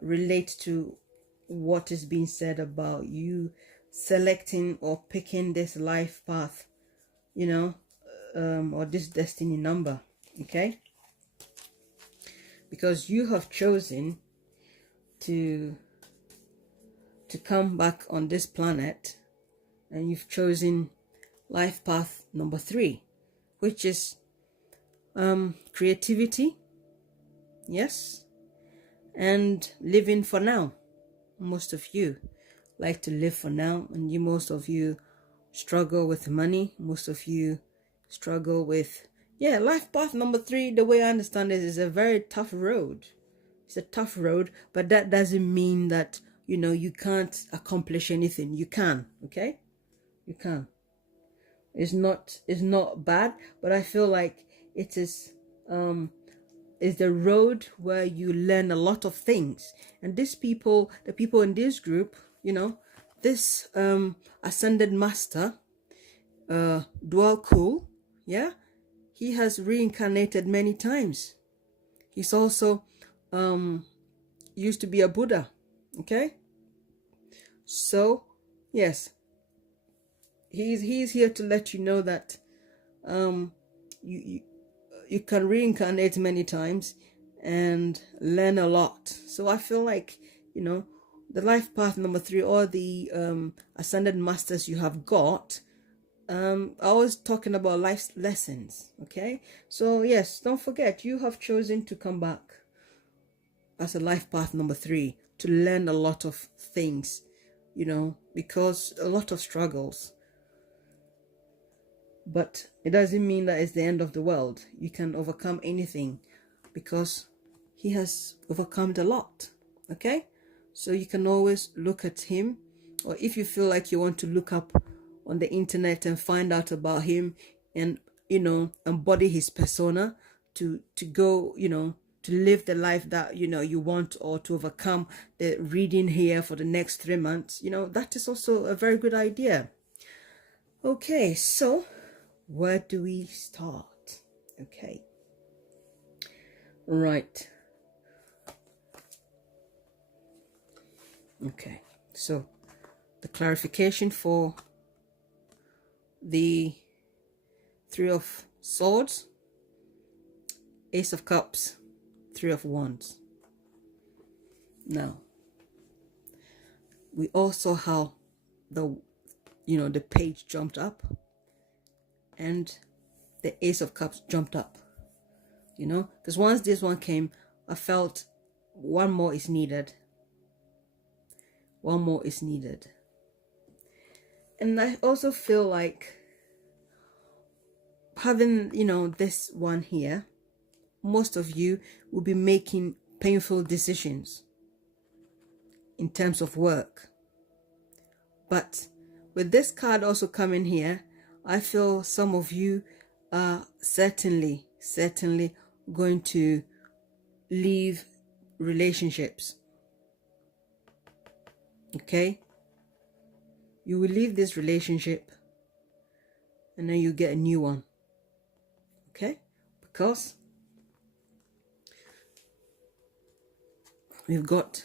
relate to what is being said about you selecting or picking this life path, you know, or this destiny number. Okay, because you have chosen to come back on this planet, and you've chosen life path number 3, which is creativity, yes, and living for now. Most of you like to live for now, and most of you struggle with money. Most of you struggle with, yeah, life path number 3, the way I understand it, is a very tough road. It's a tough road, but that doesn't mean that, you know, you can't accomplish anything. You can, okay? You can. It's not bad, but I feel like it is the road where you learn a lot of things. And these people, the people in this group, you know, this ascended master, Dwell Cool, yeah, he has reincarnated many times. He's also used to be a Buddha, okay? So yes, he's here to let you know that you can reincarnate many times and learn a lot. So I feel like, you know, the life path number 3, or the ascended masters you have got, I was talking about life lessons. Okay, so yes, don't forget, you have chosen to come back as a life path number 3 to learn a lot of things, you know, because a lot of struggles. But it doesn't mean that it's the end of the world. You can overcome anything, because he has overcome a lot. Okay, so you can always look at him, or if you feel like you want to look up on the internet and find out about him, and, you know, embody his persona to go, you know, to live the life that, you know, you want, or to overcome the reading here for the next 3 months, you know, that is also a very good idea. Okay, so where do we start? Okay, right. Okay, so the clarification for the Three of Swords, Ace of Cups, Three of Wands. Now, we also have the, you know, the page jumped up, and the Ace of Cups jumped up, you know, because once this one came, I felt one more is needed. One more is needed. And I also feel like having, you know, this one here, most of you will be making painful decisions in terms of work. But with this card also coming here, I feel some of you are certainly going to leave relationships. Okay, you will leave this relationship, and then you get a new one. Okay, because we've got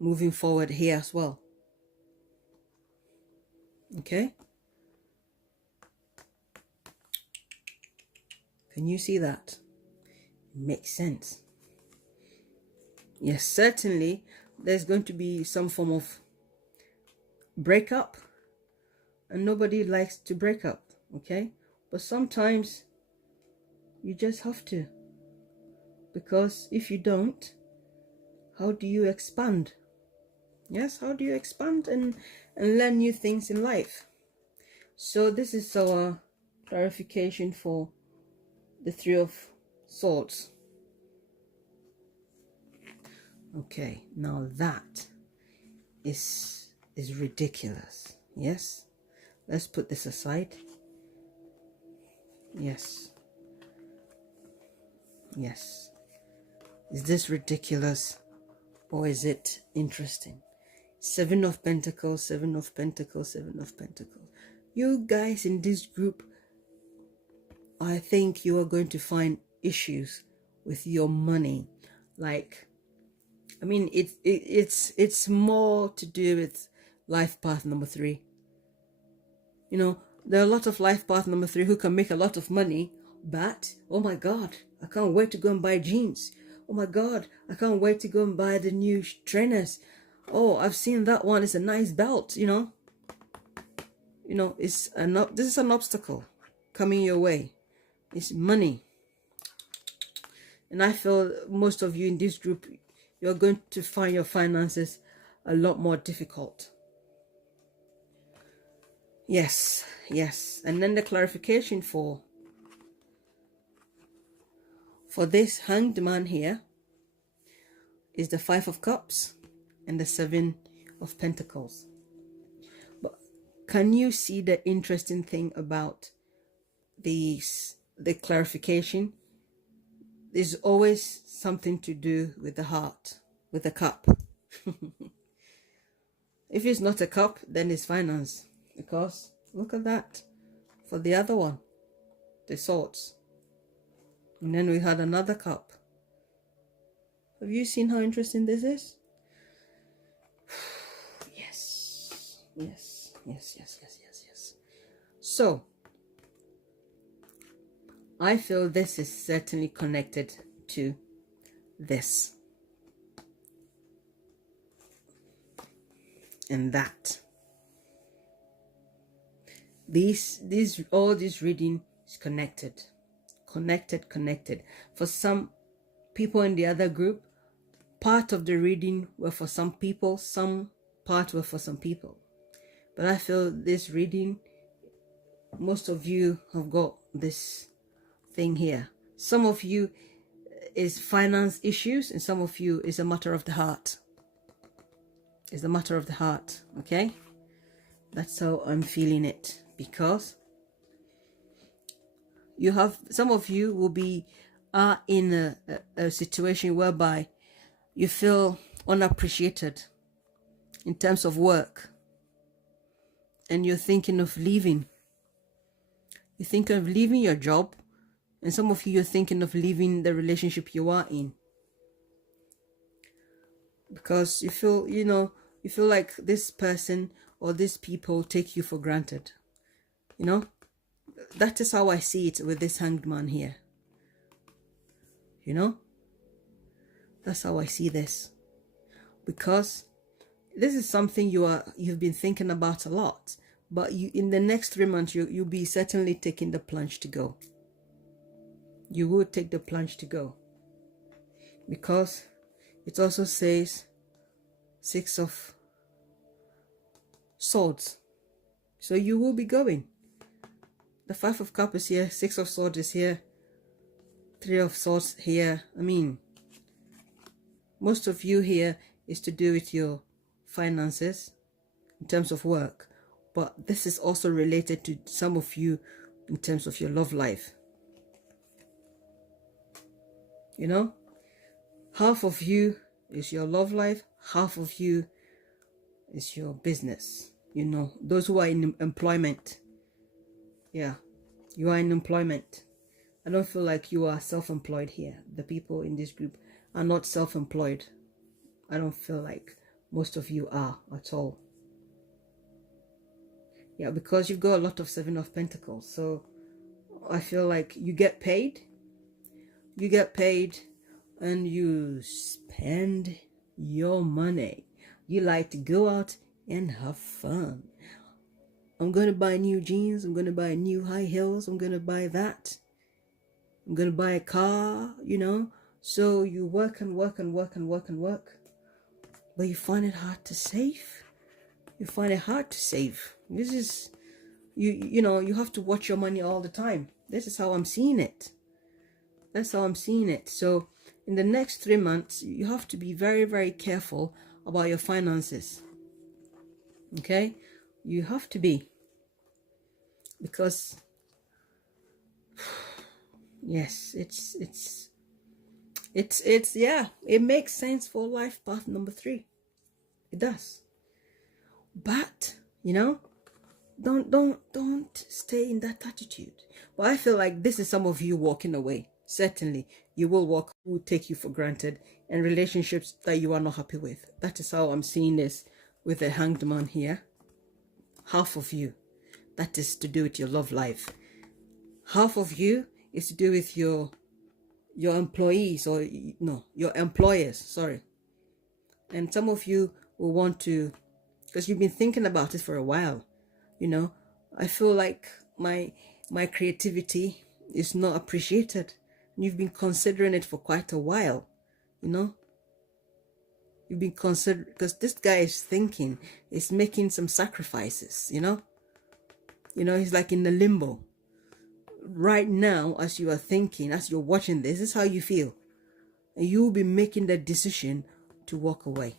moving forward here as well. Okay, can you see that? It makes sense. Yes, certainly there's going to be some form of breakup, and nobody likes to break up, okay? But sometimes you just have to, because if you don't, how do you expand? Yes, how do you expand and learn new things in life? So this is our clarification for the Three of Swords. Okay, now that is ridiculous. Yes, let's put this aside. Yes, yes. Is this ridiculous or is it interesting? Seven of Pentacles, Seven of Pentacles, Seven of Pentacles. You guys in this group, I think you are going to find issues with your money. Like, I mean, it's more to do with life path number 3. You know, there are a lot of life path number 3 who can make a lot of money, but oh my God, I can't wait to go and buy jeans. Oh my God, I can't wait to go and buy the new trainers. Oh, I've seen that one. It's a nice belt, you know. You know, this is an obstacle coming your way. It's money. And I feel most of you in this group, you're going to find your finances a lot more difficult. Yes, yes. And then the clarification for this Hanged Man here is the 5 of Cups and the 7 of Pentacles. But can you see the interesting thing about the clarification? There's always something to do with the heart, with the cup. If it's not a cup, then it's finance. Because look at that. For the other one, the swords. And then we had another cup. Have you seen how interesting this is? Yes. Yes. Yes, yes, yes, yes, yes. So, I feel this is certainly connected to this. And that. All this reading is connected. Connected. For some people in the other group, part of the reading were for some people, some part were for some people. But I feel this reading, most of you have got this thing here. Some of you is finance issues, and some of you is a matter of the heart. It's a matter of the heart, okay? That's how I'm feeling it, because you have, some of you will be in a situation whereby you feel unappreciated in terms of work, and you're thinking of leaving. You're thinking of leaving your job, and some of you are thinking of leaving the relationship you are in, because you feel, you feel like this person or these people take you for granted. You know, that is how I see it with this Hanged Man here. You know, that's how I see this, because this is something you've been thinking about a lot, but in the next 3 months you'll be certainly taking the plunge to go. You will take the plunge to go, because it also says 6 of Swords. So you will be going. The 5 of Cups is here, 6 of Swords is here, 3 of Swords here. I mean, most of you here is to do with your finances in terms of work, but this is also related to some of you in terms of your love life. You know, half of you is your love life, half of you is your business. You know, those who are in employment. Yeah, you are in employment. I don't feel like you are self-employed here. The people in this group are not self-employed. I don't feel like most of you are at all. Yeah, because you've got a lot of 7 of Pentacles. So I feel like you get paid. You get paid and you spend your money. You like to go out and have fun. I'm going to buy new jeans. I'm going to buy new high heels. I'm going to buy that. I'm going to buy a car, you know. So you work and work and work and work and work. But you find it hard to save. You find it hard to save. This is, you know, you have to watch your money all the time. This is how I'm seeing it. That's how I'm seeing it. So in the next 3 months, you have to be very, very careful about your finances. Okay, you have to be, because yes, it's yeah, it makes sense for life path number 3. It does. But don't stay in that attitude. But I feel like this is some of you walking away. Certainly you will walk, who will take you for granted, and relationships that you are not happy with. That is how I'm seeing this with the hanged man here. Half of you, that is to do with your love life. Half of you is to do with your employees, or no, your employers, sorry. And some of you will want to, because you've been thinking about it for a while. I feel like my creativity is not appreciated. You've been considering it for quite a while. You've been considering, because this guy is thinking, is making some sacrifices. He's like in the limbo right now. As you are thinking, as you're watching this is how you feel, and you'll be making the decision to walk away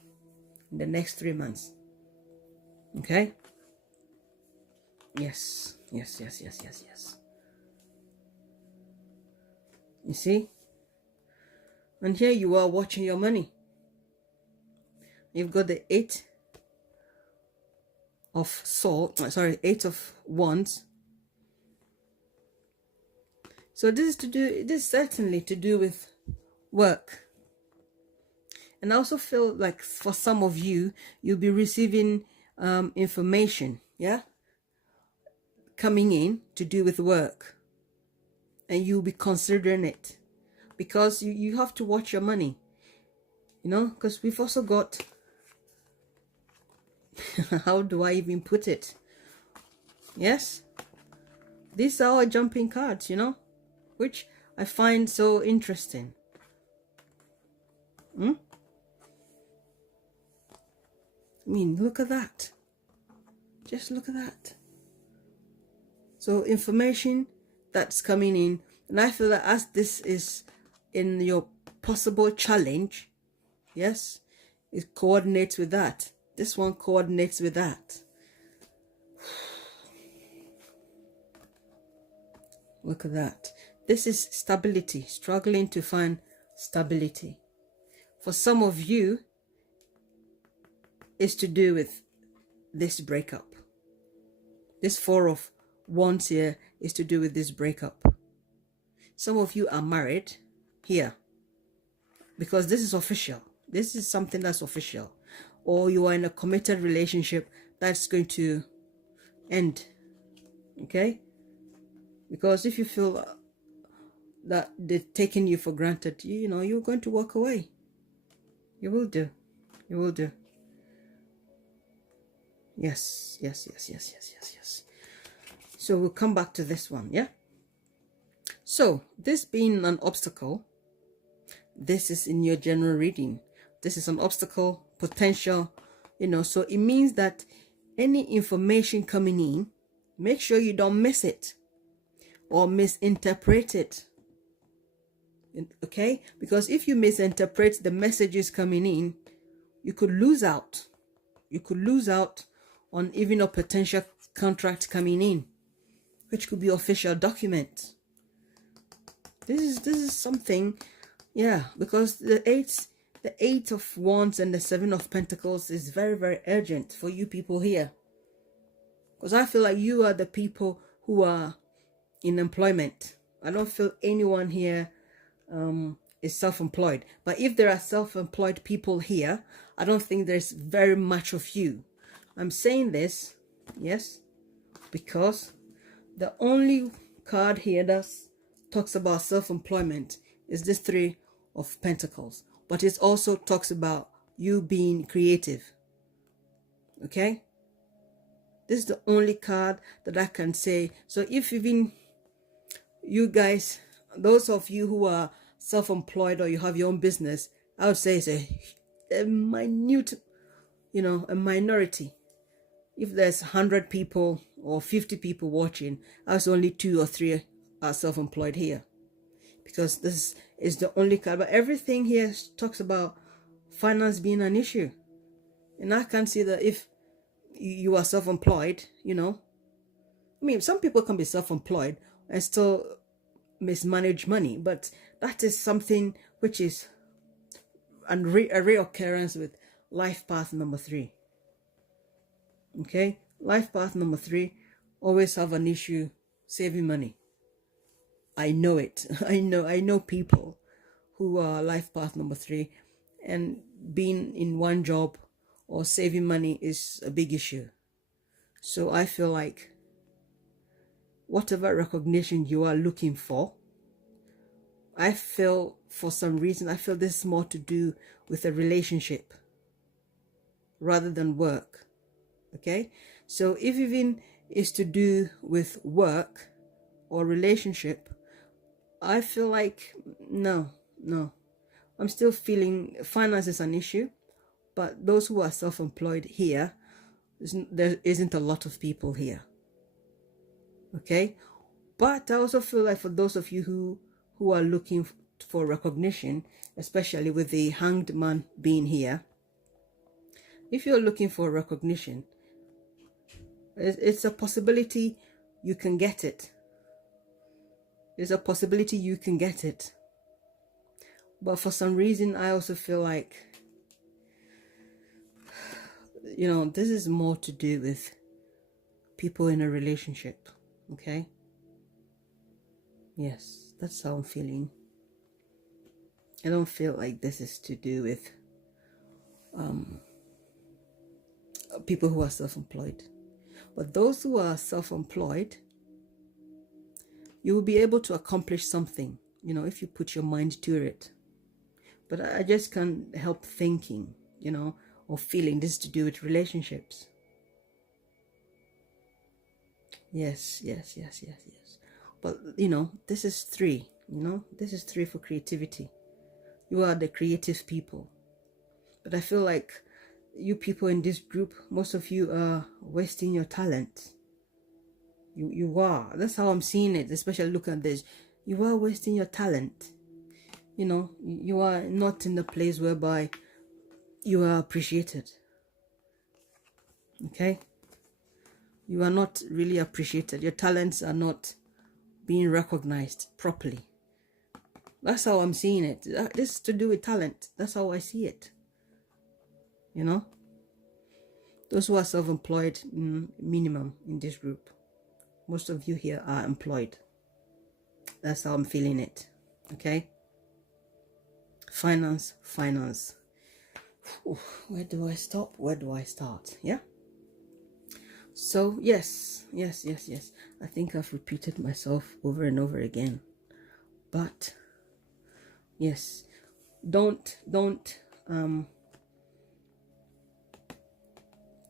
in the next 3 months. Okay. Yes. You see? And here you are watching your money. You've got the 8 of Wands. So this is certainly to do with work. And I also feel like for some of you, you'll be receiving information, coming in to do with work, and you'll be considering it, because you have to watch your money, because we've also got how do I even put it? Yes, these are our jumping cards, which I find so interesting. I mean, look at that. Just look at that. So information that's coming in, and I feel that as this is in your possible challenge, yes, it coordinates with that. This one coordinates with that. Look at that. This is stability, struggling to find stability. For some of you, it's to do with this breakup. This 4 of Wands here is to do with this breakup. Some of you are married here, because this is official. This is something that's official. Or you are in a committed relationship that's going to end. Okay? Because if you feel that they're taking you for granted, you're going to walk away. You will do. You will do. Yes. So we'll come back to this one, yeah? So this being an obstacle, this is in your general reading. This is an obstacle, potential, so it means that any information coming in, make sure you don't miss it or misinterpret it. Okay? Because if you misinterpret the messages coming in, you could lose out. You could lose out on even a potential contract coming in, which could be official document. This is something, yeah, because the eight of Wands and the 7 of Pentacles is very, very urgent for you people here. Because I feel like you are the people who are in employment. I don't feel anyone here is self-employed. But if there are self-employed people here, I don't think there's very much of you. I'm saying this, yes, because the only card here that talks about self-employment is this 3 of Pentacles. But it also talks about you being creative. Okay? This is the only card that I can say. So if even you guys, those of you who are self-employed or you have your own business, I would say it's a minute, a minority. If there's 100 people or 50 people watching, that's only 2 or 3 are self-employed here. Because this is the only card. But everything here talks about finance being an issue. And I can see that if you are self-employed, you know. I mean, some people can be self-employed and still mismanage money, but that is something which is a reoccurrence with life path number 3. Okay, life path number 3 always have an issue saving money. I know it. I know people who are life path number 3, and being in one job or saving money is a big issue. So I feel like whatever recognition you are looking for, I feel for some reason, I feel this is more to do with a relationship rather than work. Okay, so if even is to do with work or relationship, I feel like no. I'm still feeling finance is an issue, but those who are self-employed here, there isn't a lot of people here. Okay, but I also feel like for those of you who are looking for recognition, especially with the hanged man being here, if you're looking for recognition, it's a possibility you can get it. There's a possibility you can get it. But for some reason, I also feel like, you know, this is more to do with people in a relationship. Okay? Yes, that's how I'm feeling. I don't feel like this is to do with people who are self-employed. But those who are self-employed, you will be able to accomplish something, you know, if you put your mind to it. But I just can't help thinking, you know, or feeling this is to do with relationships. Yes. But, you know, this is 3, you know, this is 3 for creativity. You are the creative people. But I feel like you people in this group, most of you are wasting your talent. You are. That's how I'm seeing it, especially looking at this. You are wasting your talent. You know, you are not in the place whereby you are appreciated. Okay? You are not really appreciated. Your talents are not being recognized properly. That's how I'm seeing it. This is to do with talent. That's how I see it. You know? Those who are self-employed, minimum in this group. Most of you here are employed. That's how I'm feeling it. Okay? Finance. Ooh, where do I stop? Where do I start? Yeah? So, yes. I think I've repeated myself over and over again. But, yes. Don't,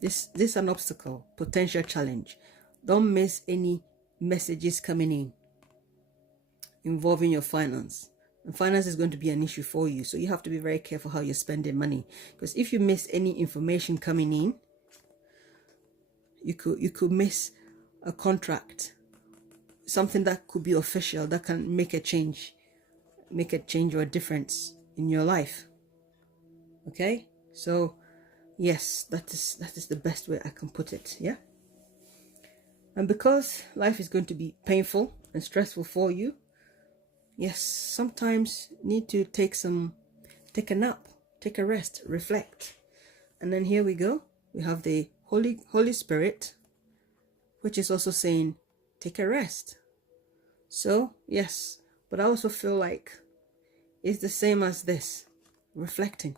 this is an obstacle, potential challenge. Don't miss any messages coming in involving your finance. And finance is going to be an issue for you. So you have to be very careful how you're spending money. Because if you miss any information coming in, you could miss a contract. Something that could be official, that can make a change or a difference in your life. Okay? So yes, that is the best way I can put it. Yeah? And because life is going to be painful and stressful for you, yes, sometimes need to take a nap, take a rest, reflect. And then here we go. We have the Holy Spirit, which is also saying, take a rest. So, yes, but I also feel like it's the same as this, reflecting.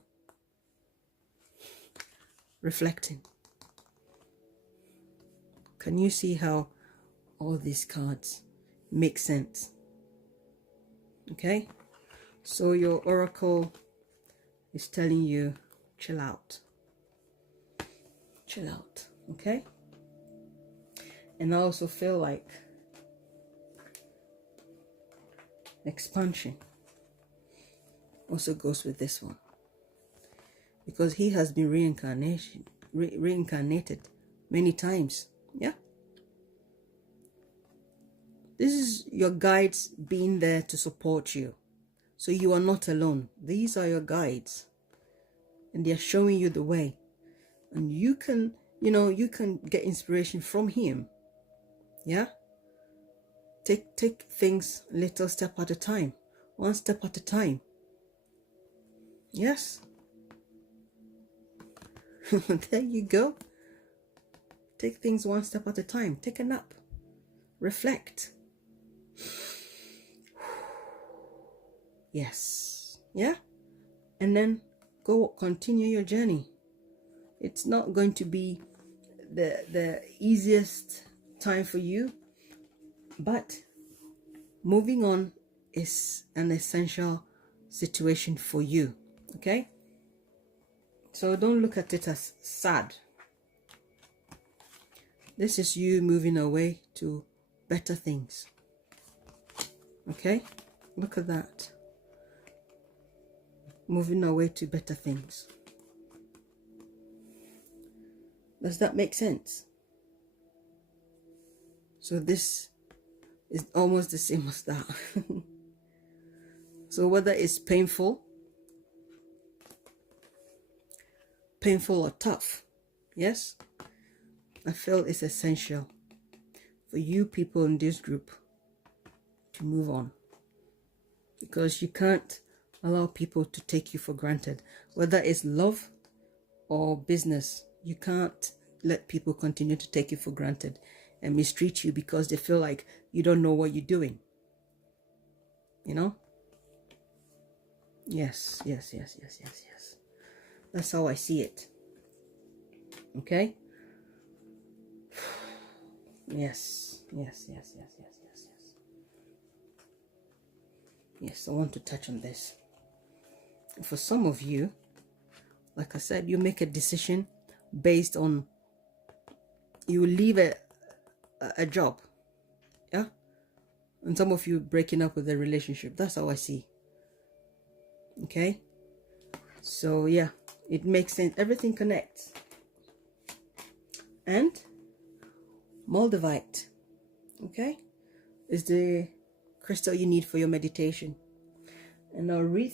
Can you see how all these cards make sense? Okay, so your oracle is telling you chill out, okay? And I also feel like expansion also goes with this one, because he has been reincarnated many times. Yeah, this is your guides being there to support you, so you are not alone. These are your guides, and they are showing you the way, and you can you know, you can get inspiration from him. Yeah. Take things a little step at a time, one step at a time. Yes. There you go. Take things one step at a time. Take a nap. Reflect. Yes. Yeah. And then continue your journey. It's not going to be the easiest time for you, but moving on is an essential situation for you. Okay? So don't look at it as sad. This is you moving away to better things. Okay? Look at that. Moving away to better things. Does that make sense? So this is almost the same as that. So whether it's painful or tough, yes, I feel it's essential for you people in this group to move on, because you can't allow people to take you for granted. Whether it's love or business, you can't let people continue to take you for granted and mistreat you because they feel like you don't know what you're doing. You know? Yes. That's how I see it. Okay? Yes, I want to touch on this. For some of you, like I said, you make a decision based on, you leave a job, yeah, and some of you breaking up with a relationship. That's how I see. Okay, so yeah, it makes sense. Everything connects. And Moldavite, okay, is the crystal you need for your meditation. And I'll read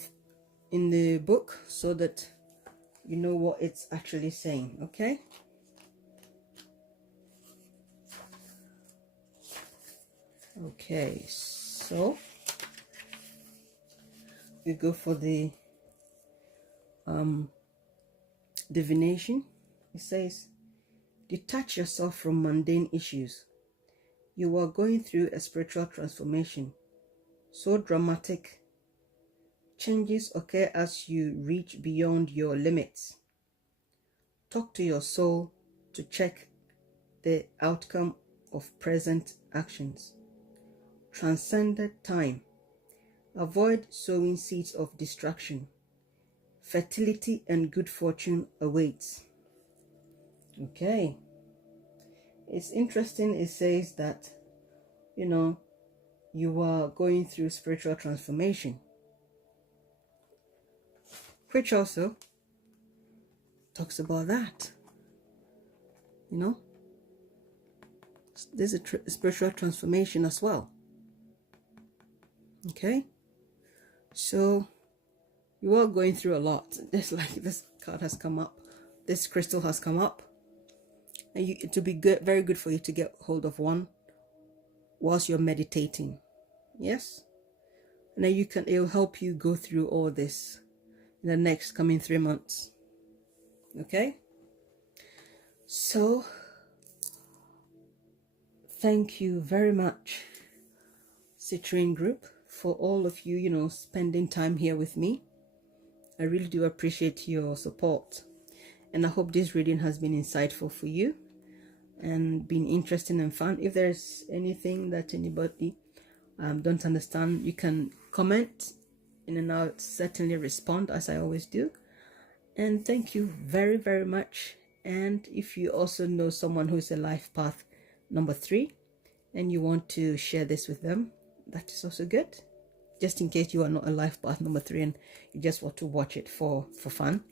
in the book so that you know what it's actually saying. Okay, so we go for the divination. It says, detach yourself from mundane issues. You are going through a spiritual transformation so dramatic. Changes occur as you reach beyond your limits. Talk to your soul to check the outcome of present actions. Transcended time. Avoid sowing seeds of distraction. Fertility and good fortune awaits. Okay. It's interesting. It says that, you know, you are going through spiritual transformation, which also talks about that. You know, there's a spiritual transformation as well. Okay, so you are going through a lot. Just like this card has come up, this crystal has come up, and it will be good, very good for you to get hold of one whilst you're meditating. Yes, and then it will help you go through all this in the next coming 3 months. Okay, so thank you very much, Citrine group, for all of you, you know, spending time here with me. I really do appreciate your support, and I hope this reading has been insightful for you and been interesting and fun. If there's anything that anybody don't understand, you can comment, and I'll certainly respond, as I always do. And thank you very, very much. And if you also know someone who's a life path number 3 and you want to share this with them, that is also good. Just in case you are not a life path number 3 and you just want to watch it for fun,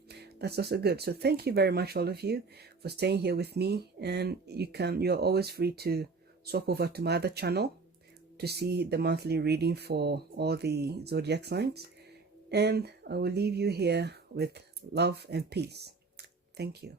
that's also good. So thank you very much, all of you, for staying here with me. And you're always free to swap over to my other channel to see the monthly reading for all the zodiac signs. And I will leave you here with love and peace. Thank you.